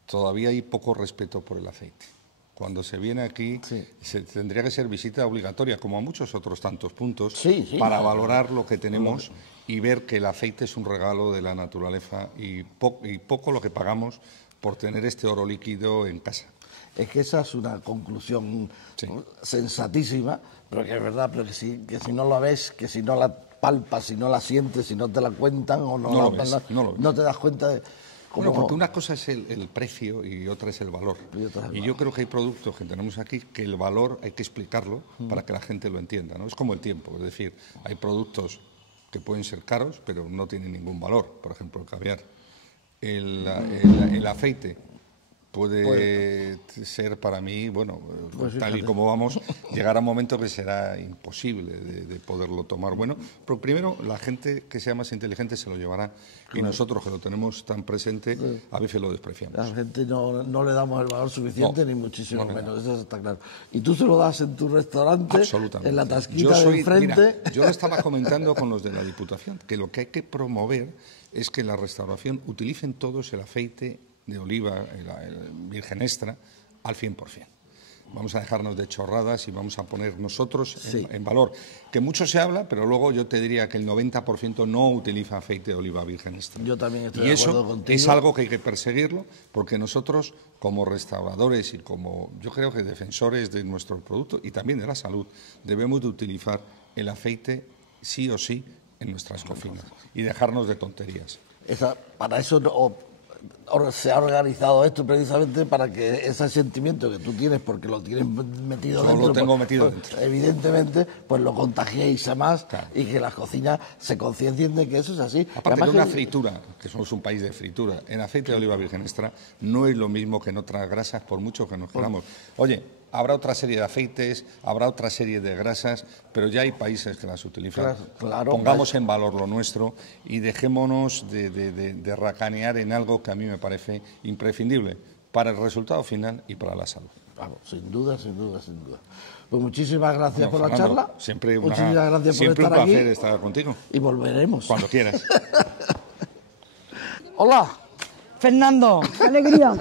todavía hay poco respeto por el aceite. Cuando se viene aquí, se tendría que ser visita obligatoria, como a muchos otros tantos puntos, para valorar lo que tenemos y ver que el aceite es un regalo de la naturaleza y poco lo que pagamos por tener este oro líquido en casa. Es que esa es una conclusión sensatísima, pero que es verdad, pero que si no la ves, que si no la palpas, si no la sientes, si no te la cuentan o no te das cuenta de... Bueno, porque una cosa es el precio y otra es el valor. Y yo creo que hay productos que tenemos aquí que el valor hay que explicarlo para que la gente lo entienda, ¿no? Es como el tiempo, es decir, hay productos que pueden ser caros, pero no tienen ningún valor. Por ejemplo, el caviar. El aceite puede ser para mí, bueno, tal y como vamos, llegará un momento que será imposible de poderlo tomar. Bueno, pero primero la gente que sea más inteligente se lo llevará y nosotros que lo tenemos tan presente a veces lo despreciamos. La gente no le damos el valor suficiente ni muchísimo menos, eso está claro. Y tú se lo das en tu restaurante, en la tasquita de enfrente. Mira, yo lo estaba comentando con los de la Diputación, que lo que hay que promover es que en la restauración utilicen todos el aceite de oliva, el virgen extra, al 100%. Vamos a dejarnos de chorradas y vamos a poner nosotros en valor. Que mucho se habla, pero luego yo te diría que el 90% no utiliza aceite de oliva virgen extra. Yo también estoy de acuerdo contigo. Y eso es algo que hay que perseguirlo, porque nosotros, como restauradores y como, yo creo que defensores de nuestro producto y también de la salud, debemos de utilizar el aceite sí o sí en nuestras cocinas y dejarnos de tonterías. Para eso se ha organizado esto precisamente para que ese sentimiento que tú tienes, porque lo tienes metido dentro, lo tengo metido dentro. Evidentemente, pues lo contagiéis a más y que las cocinas se conciencien de que eso es así. Aparte de una fritura, que somos un país de fritura, en aceite de oliva virgen extra no es lo mismo que en otras grasas, por mucho que nos queramos. Oye, habrá otra serie de aceites, habrá otra serie de grasas, pero ya hay países que las utilizan. Claro, pongamos en valor lo nuestro y dejémonos de racanear en algo que a mí me parece imprescindible para el resultado final y para la salud. Claro, sin duda. Pues muchísimas gracias por la charla. Siempre muchísimas gracias por estar un placer aquí. Estar contigo. Y volveremos. Cuando quieras. Hola. Fernando, qué alegría.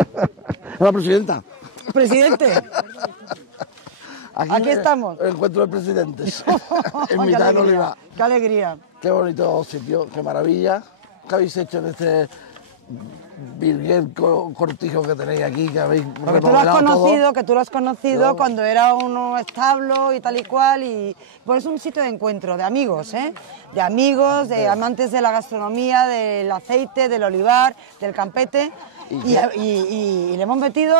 Hola, presidenta. Presidente. Aquí estamos. El encuentro de presidentes. En mitad de Oliva. Qué alegría. Qué bonito sitio, qué maravilla. ¿Qué habéis hecho en este virguel cortijo que tenéis aquí? Que habéis remodelado todo. Que tú lo has conocido cuando era uno establo y tal y cual. Y pues es un sitio de encuentro, de amigos, ¿eh? De amigos, de amantes de la gastronomía, del aceite, del olivar, del campete. Y le hemos metido,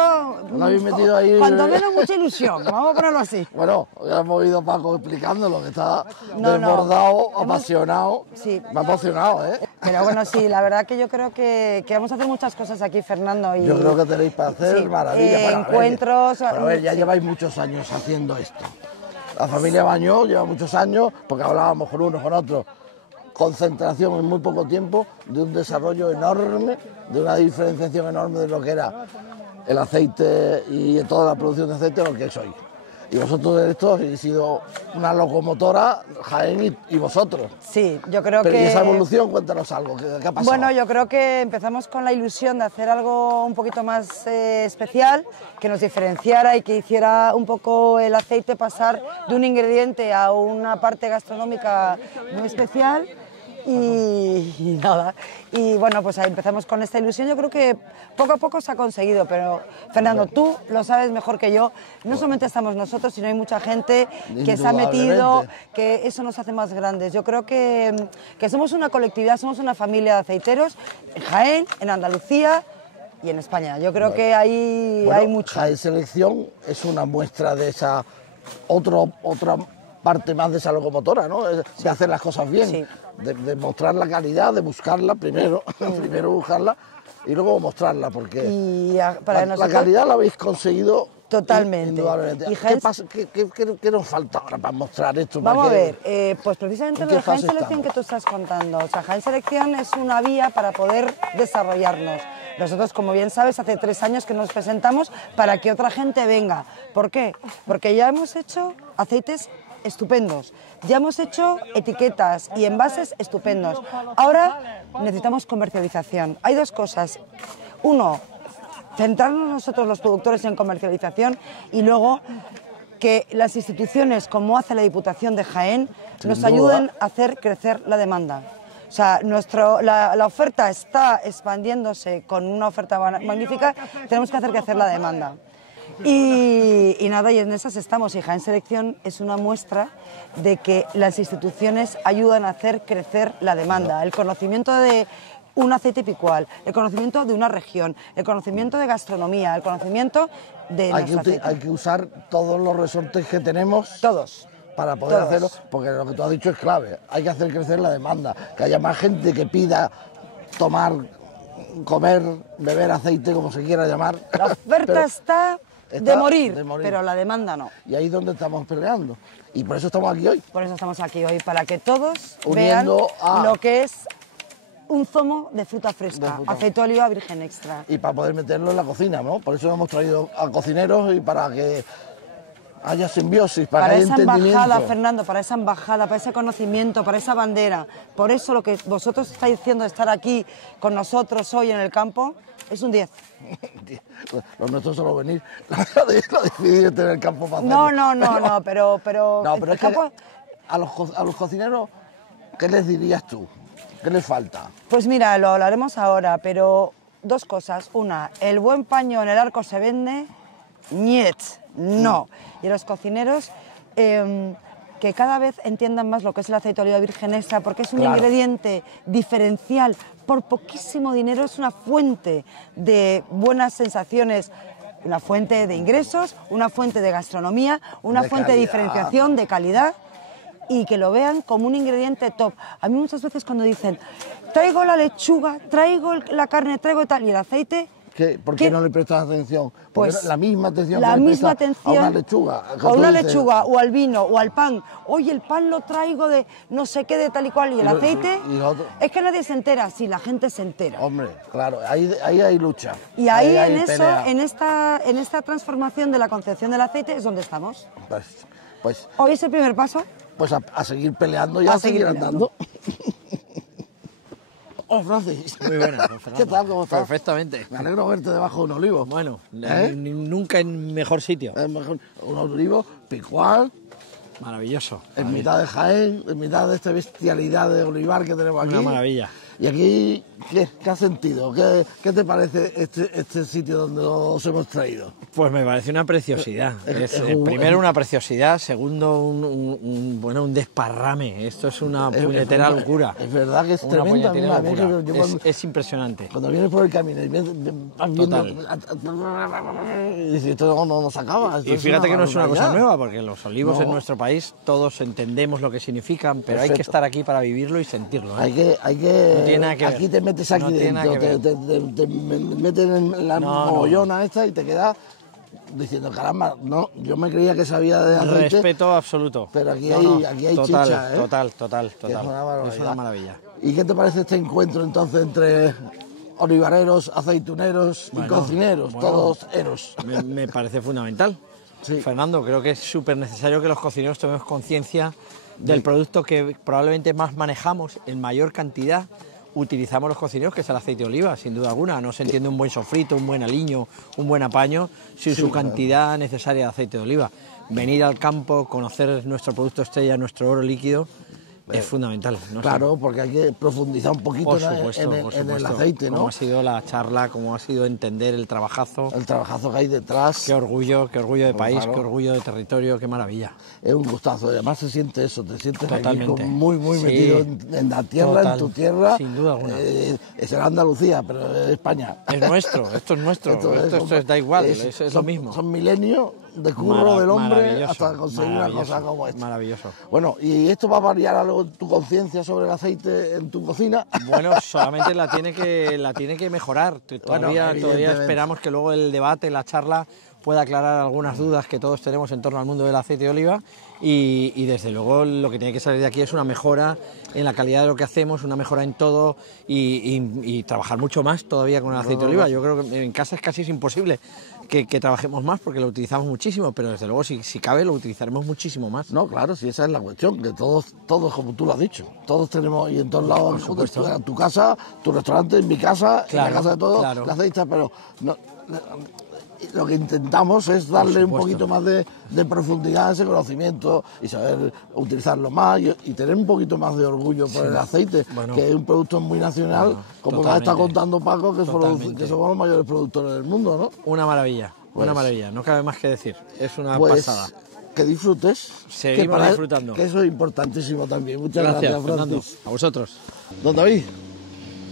ahí, cuando menos mucha ilusión, vamos a ponerlo así. Bueno, ya hemos oído a Paco explicándolo, que está desbordado, apasionado. Sí. Me ha apasionado, ¿eh? Pero bueno, sí, la verdad que yo creo que vamos a hacer muchas cosas aquí, Fernando. Y, yo creo que tenéis para hacer maravillas. Encuentros. A ver, ya lleváis muchos años haciendo esto. La familia Bañó lleva muchos años, porque hablábamos con unos, con otros. Concentración en muy poco tiempo, de un desarrollo enorme, de una diferenciación enorme de lo que era el aceite y toda la producción de aceite, lo que es hoy. Y vosotros de esto habéis sido una locomotora, Jaén y vosotros. Sí, yo creo que... Pero ¿y esa evolución? Cuéntanos algo, ¿qué ha pasado? Bueno, yo creo que empezamos con la ilusión de hacer algo un poquito más especial, que nos diferenciara y que hiciera un poco el aceite pasar de un ingrediente a una parte gastronómica muy especial. Y nada, y bueno, pues ahí empezamos con esta ilusión. Yo creo que poco a poco se ha conseguido, pero Fernando, tú lo sabes mejor que yo, no solamente estamos nosotros, sino hay mucha gente que se ha metido, que eso nos hace más grandes. Yo creo que somos una colectividad, somos una familia de aceiteros en Jaén, en Andalucía y en España. Yo creo que hay mucho. Jaén Selección es una muestra de esa otra parte más de esa locomotora, ¿no? De hacer las cosas bien, de mostrar la calidad, de buscarla primero, buscarla y luego mostrarla, porque la calidad la habéis conseguido totalmente. Indudablemente. ¿Qué nos falta ahora para mostrar esto? Vamos a ver, pues precisamente lo de Jaén Selección que tú estás contando. O sea, Jaén Selección es una vía para poder desarrollarnos. Nosotros, como bien sabes, hace 3 años que nos presentamos para que otra gente venga. ¿Por qué? Porque ya hemos hecho aceites estupendos, ya hemos hecho etiquetas y envases estupendos. Ahora necesitamos comercialización. Hay 2 cosas. Uno, centrarnos nosotros los productores en comercialización y luego que las instituciones, como hace la Diputación de Jaén, nos ayuden a hacer crecer la demanda. O sea, la oferta está expandiéndose con una oferta magnífica, tenemos que hacer crecer la demanda. Y nada, y en esas estamos. Y Jaén Selección es una muestra de que las instituciones ayudan a hacer crecer la demanda. El conocimiento de un aceite picual, el conocimiento de una región, el conocimiento de gastronomía, el conocimiento de nuestro aceite. Hay que usar todos los resortes que tenemos. Todos. Para poder hacerlo, porque lo que tú has dicho es clave. Hay que hacer crecer la demanda, que haya más gente que pida tomar comer, beber aceite, como se quiera llamar. La oferta está de morir, pero la demanda no. Y ahí es donde estamos peleando. Y por eso estamos aquí hoy. Por eso estamos aquí hoy, para que todos vean lo que es un zumo de fruta fresca, aceite de oliva virgen extra. Y para poder meterlo en la cocina, ¿no? Por eso hemos traído a cocineros y para que haya simbiosis, para que haya entendimiento. Para esa embajada, Fernando, para esa embajada, para ese conocimiento, para esa bandera. Por eso lo que vosotros estáis diciendo de estar aquí con nosotros hoy en el campo es un 10. Lo nuestro es solo venir. Lo difícil es tener el campo para hacerlo. No, pero es que a los cocineros, ¿qué les dirías tú? ¿Qué les falta? Pues mira, lo hablaremos ahora, pero dos cosas. Una, el buen paño en el arco se vende, ¡niet! No. Y los cocineros que cada vez entiendan más lo que es el aceite de oliva virgen extra, porque es un ingrediente diferencial. Por poquísimo dinero es una fuente de buenas sensaciones, una fuente de ingresos, una fuente de gastronomía, una fuente de diferenciación, de calidad, y que lo vean como un ingrediente top. A mí muchas veces cuando dicen, traigo la lechuga, traigo la carne, traigo tal, y el aceite... ¿Por qué no le prestas atención? Porque pues la misma atención la que le misma prestas atención a una lechuga. O a una lechuga, o al vino, o al pan. Oye, el pan lo traigo de no sé qué, de tal y cual. Y el aceite, es que nadie se entera. Sí, la gente se entera. Hombre, claro, ahí hay lucha. Y ahí en eso, en esta transformación de la concepción del aceite es donde estamos. Pues hoy es el primer paso. Pues a seguir peleando y a seguir andando. Hola, Francis. Muy buena, ¿Qué tal? ¿Cómo estás? Perfectamente. Me alegro verte debajo de un olivo. Bueno, nunca en mejor sitio. Un olivo picual. Maravilloso. En mitad de Jaén, en mitad de esta bestialidad de olivar que tenemos aquí. Una maravilla. ¿Y aquí qué has sentido? ¿Qué te parece este sitio donde os hemos traído? Pues me parece una preciosidad. Primero una preciosidad, segundo un desparrame. Esto es una puñetera locura. Es verdad que es tremenda. Es impresionante. Cuando vienes por el camino y vas viendo... Y esto no se acaba. Y fíjate que no es una cosa nueva, porque los olivos en nuestro país todos entendemos lo que signifigan, pero hay que estar aquí para vivirlo y sentirlo. Hay que aquí te metes aquí dentro, te meten en la mogollona esta y te quedas diciendo, caramba, no, yo me creía que sabía de aceite. Respeto absoluto. Pero aquí hay chicha, ¿eh? Total. Es una maravilla. ¿Y qué te parece este encuentro entonces entre olivareros, aceituneros y cocineros, todos eros? Me parece fundamental. Sí. Fernando, creo que es súper necesario que los cocineros tomemos conciencia del producto que probablemente más manejamos en mayor cantidad. Utilizamos los cocineros, que es el aceite de oliva, sin duda alguna. No se entiende un buen sofrito, un buen aliño, un buen apaño sin su cantidad necesaria de aceite de oliva. Venir al campo, conocer nuestro producto estrella, nuestro oro líquido, es fundamental. Claro, porque hay que profundizar un poquito en el aceite, ¿no? Cómo ha sido la charla, cómo ha sido entender el trabajazo. El trabajazo que hay detrás. Qué orgullo de país, qué orgullo de territorio, qué maravilla. Es un gustazo, además se siente eso, te sientes aquí muy metido en la tierra, en tu tierra. Sin duda alguna. Es en Andalucía, pero es España. Es nuestro, esto es nuestro, esto da igual, es lo mismo. Son milenios de curro del hombre hasta conseguir una cosa como esta. Maravilloso. Bueno, ¿y esto va a variar algo tu conciencia sobre el aceite en tu cocina? Bueno, solamente la tiene que mejorar. Todavía esperamos que luego el debate, la charla, pueda aclarar algunas dudas que todos tenemos en torno al mundo del aceite de oliva y desde luego lo que tiene que salir de aquí es una mejora en la calidad de lo que hacemos, una mejora en todo y trabajar mucho más todavía con el aceite de oliva. Yo creo que en casa es casi imposible que trabajemos más porque lo utilizamos muchísimo, pero desde luego si cabe lo utilizaremos muchísimo más. No, claro, si esa es la cuestión, que todos como tú lo has dicho, todos tenemos y en todos lados, tu casa, tu restaurante, en mi casa, en la casa de todos, el aceite, pero no, lo que intentamos es darle un poquito más de profundidad a ese conocimiento y saber utilizarlo más y tener un poquito más de orgullo por el aceite, que es un producto muy nacional, como nos está contando Paco, que somos los mayores productores del mundo, ¿no? Una maravilla, no cabe más que decir, es una pasada. Que disfrutes. Seguimos disfrutando. Que eso es importantísimo también. Muchas gracias Fernando. A vosotros. Don David,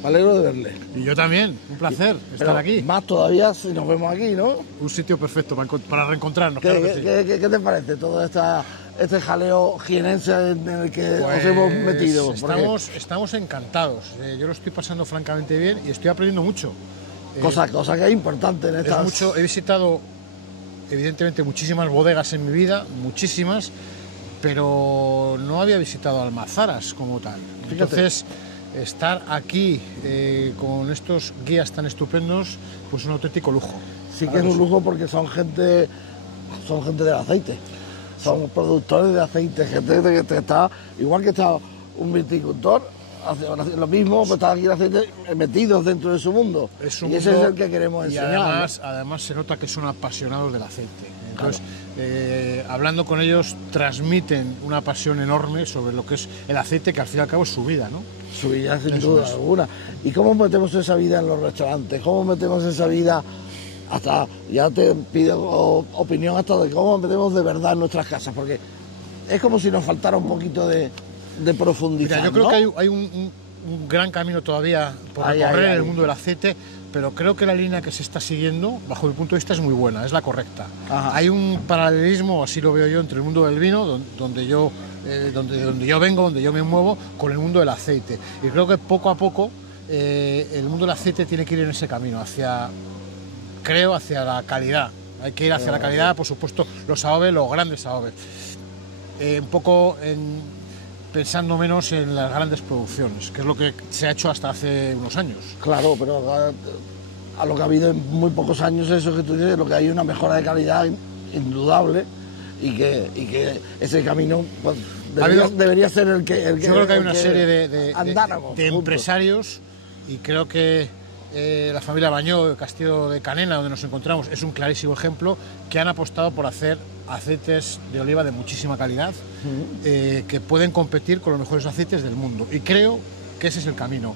me alegro de verle. Y yo también, un placer estar aquí. Más todavía si nos vemos aquí, ¿no? Un sitio perfecto para reencontrarnos. ¿Qué te parece toda esta este jaleo jienense en el que os hemos metido? Estamos encantados. Yo lo estoy pasando francamente bien y estoy aprendiendo mucho. Cosa que es importante en estas... He visitado, evidentemente, muchísimas bodegas en mi vida, muchísimas, pero no había visitado almazaras como tal. Entonces, estar aquí con estos guías tan estupendos, pues es un auténtico lujo. Sí que es un lujo porque son gente del aceite, son productores de aceite, gente que está, igual que está un viticultor, hace lo mismo, pues está aquí el aceite metidos dentro de su mundo. Y ese es el que queremos enseñar. Y además se nota que son apasionados del aceite. Entonces, hablando con ellos, transmiten una pasión enorme sobre lo que es el aceite, que al fin y al cabo es su vida, ¿no? Su vida, sin duda alguna. ¿Y cómo metemos esa vida en los restaurantes? ¿Cómo metemos esa vida? Hasta, ya te pido opinión hasta de cómo metemos de verdad en nuestras casas, porque es como si nos faltara un poquito de profundizar. Mira, yo creo que hay un gran camino todavía por recorrer en el mundo del aceite, pero creo que la línea que se está siguiendo, bajo mi punto de vista, es muy buena, es la correcta. Ajá. Hay un paralelismo, así lo veo yo, entre el mundo del vino, donde yo vengo, donde yo me muevo, con el mundo del aceite. Y creo que poco a poco el mundo del aceite tiene que ir en ese camino, hacia la calidad. Hay que ir hacia la calidad, por supuesto, los AOVE, los grandes AOVE. Un poco pensando menos en las grandes producciones, que es lo que se ha hecho hasta hace unos años. Claro, pero a lo que ha habido en muy pocos años, eso que tú dices, lo que hay una mejora de calidad indudable y que ese camino pues, debería ser el que... Yo creo que hay una serie de empresarios, y creo que la familia Bañó, el Castillo de Canena, donde nos encontramos, es un clarísimo ejemplo, que han apostado por hacer aceites de oliva de muchísima calidad, que pueden competir con los mejores aceites del mundo. Y creo que ese es el camino.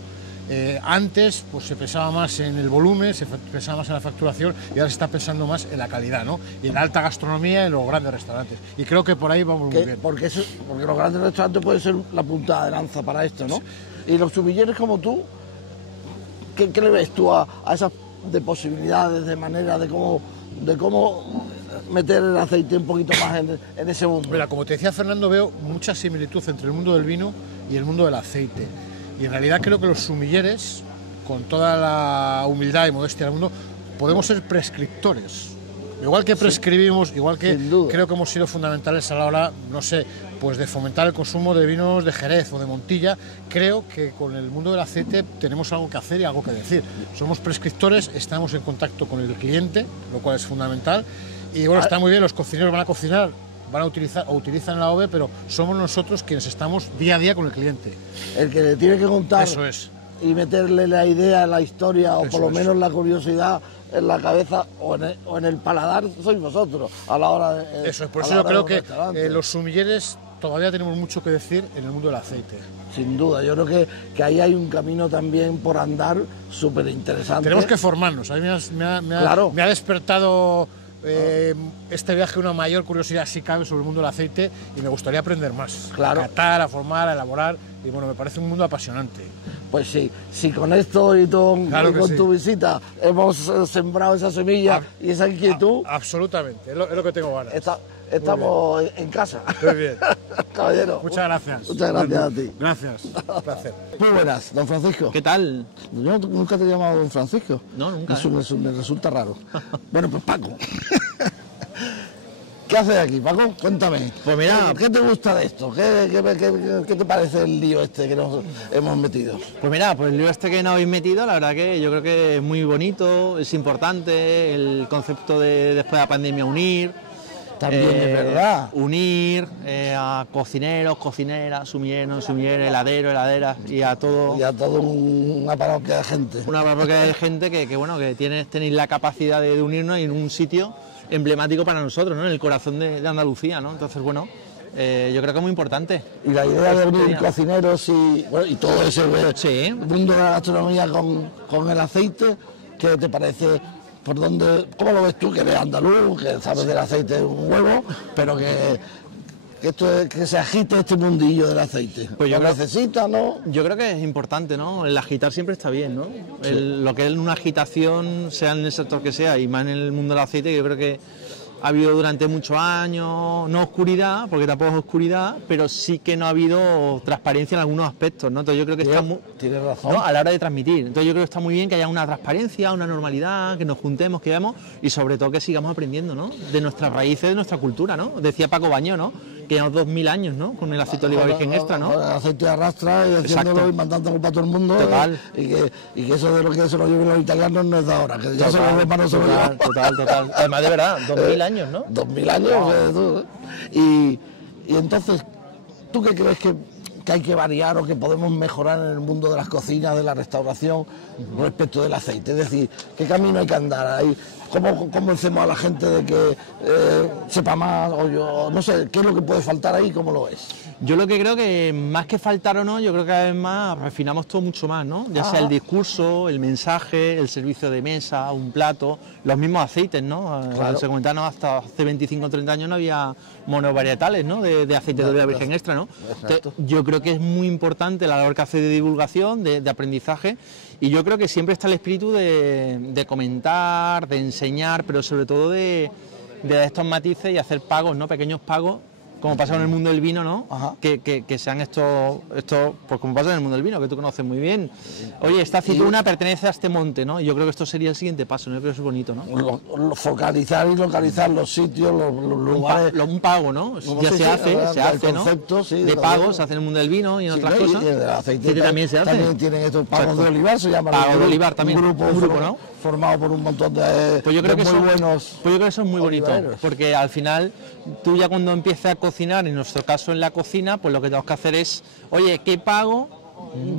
Antes pues se pensaba más en el volumen, se pensaba más en la facturación, y ahora se está pensando más en la calidad, ¿no? Y en la alta gastronomía, en los grandes restaurantes. Y creo que por ahí vamos muy bien. Porque los grandes restaurantes pueden ser la punta de lanza para esto, ¿no? Sí. Y los sumilleres como tú, ¿qué le ves tú a esas de posibilidades, de manera, de cómo meter el aceite un poquito más en ese mundo? Mira, como te decía Fernando, veo mucha similitud entre el mundo del vino y el mundo del aceite. Y en realidad creo que los sumilleres, con toda la humildad y modestia del mundo, podemos ser prescriptores. Igual que prescribimos, igual que creo que hemos sido fundamentales a la hora, no sé, pues de fomentar el consumo de vinos de Jerez o de Montilla, creo que con el mundo del aceite tenemos algo que hacer y algo que decir. Somos prescriptores, estamos en contacto con el cliente, lo cual es fundamental. Y bueno, está muy bien, los cocineros van a cocinar, van a utilizar o utilizan la OVE, pero somos nosotros quienes estamos día a día con el cliente. El que le tiene que contar. Eso es. Y meterle la idea, la historia, o por lo menos la curiosidad en la cabeza o en el paladar, sois vosotros a la hora de... Eso es, por eso yo creo que los sumilleres todavía tenemos mucho que decir en el mundo del aceite. Sin duda, yo creo que ahí hay un camino también por andar súper interesante. Tenemos que formarnos, a mí me ha despertado este viaje una mayor curiosidad, si cabe, sobre el mundo del aceite, y me gustaría aprender más. Claro. A catar, a formar, a elaborar, y bueno, me parece un mundo apasionante. Pues sí, si con esto y con tu visita hemos sembrado esa semilla y esa inquietud... Absolutamente, es lo que tengo ganas. Estamos en casa. Muy bien. Caballero. Muchas gracias. Muchas gracias a ti. Gracias, un placer. Muy buenas, don Francisco. ¿Qué tal? Yo nunca te he llamado don Francisco. No, nunca. Eso me resulta raro. Bueno, pues Paco. ¿Qué haces aquí, Paco? Cuéntame. Pues mira, ¿Qué te gusta de esto? ¿Qué te parece el lío este que nos hemos metido? Pues mira, pues el lío este que nos habéis metido, la verdad que yo creo que es muy bonito, es importante el concepto de después de la pandemia unir. También es verdad. Unir a cocineros, cocineras, sumilleros, heladeras y a todo. Y a todo una parroquia de gente. Una parroquia de gente que bueno, que tenéis la capacidad de unirnos en un sitio emblemático para nosotros, ¿no? En el corazón de Andalucía, ¿no? Entonces, bueno, yo creo que es muy importante. Y la idea de unir cocineros y todo ese mundo de la gastronomía con el aceite, ¿qué te parece? ¿Cómo lo ves tú, que eres andaluz, que sabes del aceite de un huevo, pero que se agite este mundillo del aceite? Pues ¿Lo necesita, no? Yo creo que es importante, ¿no? El agitar siempre está bien, ¿no? Sí. Lo que es una agitación, sea en el sector que sea, y más en el mundo del aceite, yo creo que ha habido durante muchos años, no oscuridad, porque tampoco es oscuridad, pero sí que no ha habido transparencia en algunos aspectos, ¿no? Entonces yo creo que está muy... Tienes razón. ¿no? A la hora de transmitir. Entonces yo creo que está muy bien que haya una transparencia, una normalidad, que nos juntemos, que veamos y sobre todo que sigamos aprendiendo, ¿no? De nuestras raíces, de nuestra cultura, ¿no? Decía Paco Bañó, ¿no? Que llevamos 2000 años, ¿no? Con el aceite de oliva virgen extra, ¿no? El aceite de arrastra y haciéndolo y mandándolo para todo el mundo. Total. Y que eso de lo que se lo lleven los italianos no es de ahora, que ya se lo ven para no se lo llevan. Total. Además, de verdad, 2000 años, ¿no? 2000 años. Wow. Y entonces, ¿tú qué crees que hay que variar o que podemos mejorar en el mundo de las cocinas, de la restauración, respecto del aceite? Es decir, ¿qué camino hay que andar ahí? ¿Cómo convencemos a la gente de que sepa más? O yo no sé, ¿qué es lo que puede faltar ahí? ¿Cómo lo ves? Yo lo que creo que más que faltar o no, yo creo que cada vez más refinamos todo mucho más, ¿no? Ya sea el discurso, el mensaje, el servicio de mesa, un plato, los mismos aceites, ¿no? Claro. Se comentaron hasta hace 25 o 30 años no había monovarietales, ¿no? De aceite de oliva virgen extra, ¿no? Entonces, yo creo que es muy importante la labor que hace de divulgación, de aprendizaje, y yo creo que siempre está el espíritu de comentar, de enseñar, pero sobre todo de estos matices y hacer pagos, ¿no? Pequeños pagos, como pasa en el mundo del vino, ¿no? Que sean estos, pues como pasa en el mundo del vino, que tú conoces muy bien. Oye, esta aceituna pertenece a este monte, ¿no? Yo creo que esto sería el siguiente paso, ¿no? Yo creo que es bonito, ¿no? Focalizar y localizar los sitios, los lugares. Un pago, ¿no? Ya se hace, ¿no? Concepto, sí, de pagos, se hace en el mundo del vino y en otras cosas. Y el aceite también se hace. También tienen estos pagos de olivar, se llama. Pagos de olivar también. Un grupo, ¿no? Formado por un montón de, pues yo creo que muy buenos. Pues yo creo que eso es muy bonito, porque al final tú ya cuando empiezas a cocinar, en nuestro caso en la cocina, pues lo que tenemos que hacer es, oye, ¿qué pago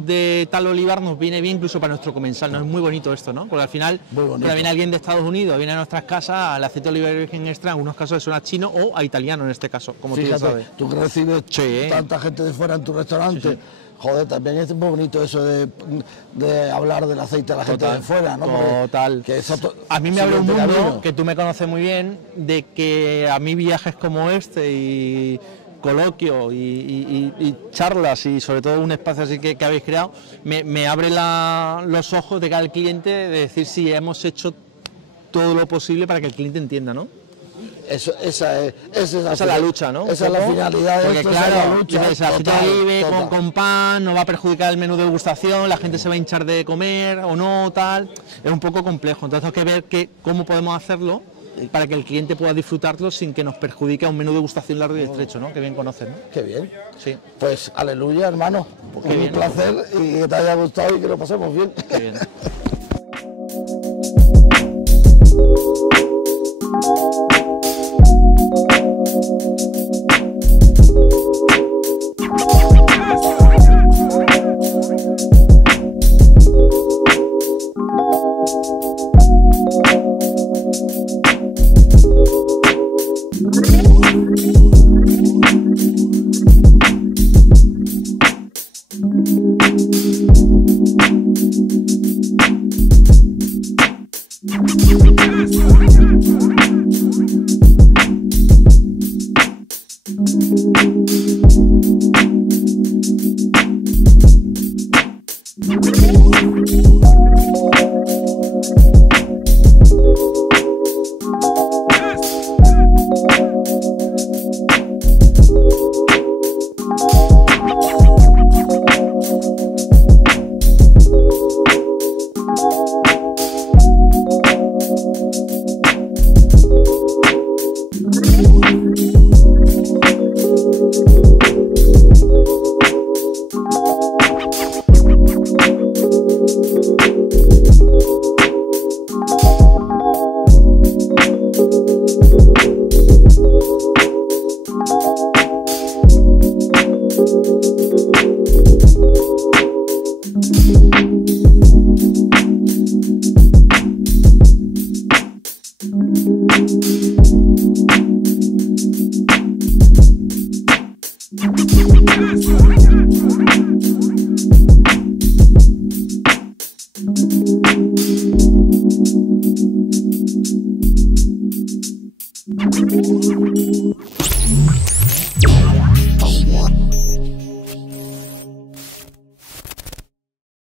de tal olivar nos viene bien incluso para nuestro comensal? ¿No? Es muy bonito esto, ¿no? Porque al final, cuando viene alguien de Estados Unidos, viene a nuestras casas, al aceite de oliva virgen extra, en algunos casos suena a chino o a italiano en este caso, como fíjate, tú sabes. Tú que recibes tanta gente de fuera en tu restaurante. Sí. Joder, también es muy bonito eso de hablar del aceite a la gente de fuera, ¿no? Total. Que eso a mí me abre un mundo, que tú me conoces muy bien, de que a mí viajes como este y coloquio y charlas y sobre todo un espacio así que habéis creado, me abre los ojos de cada cliente de decir si hemos hecho todo lo posible para que el cliente entienda, ¿no? Esa es la lucha, ¿no? Esa es la finalidad de porque esto, claro, es la lucha. Aceite de oliva con pan, no va a perjudicar el menú de degustación, la gente se va a hinchar de comer o no, tal. Es un poco complejo, entonces hay que ver cómo podemos hacerlo para que el cliente pueda disfrutarlo sin que nos perjudique a un menú de degustación largo y estrecho, ¿no? Que bien conoces, ¿no? Qué bien. Sí. Pues aleluya, hermano. Un placer y que te haya gustado y que lo pasemos bien. Qué bien.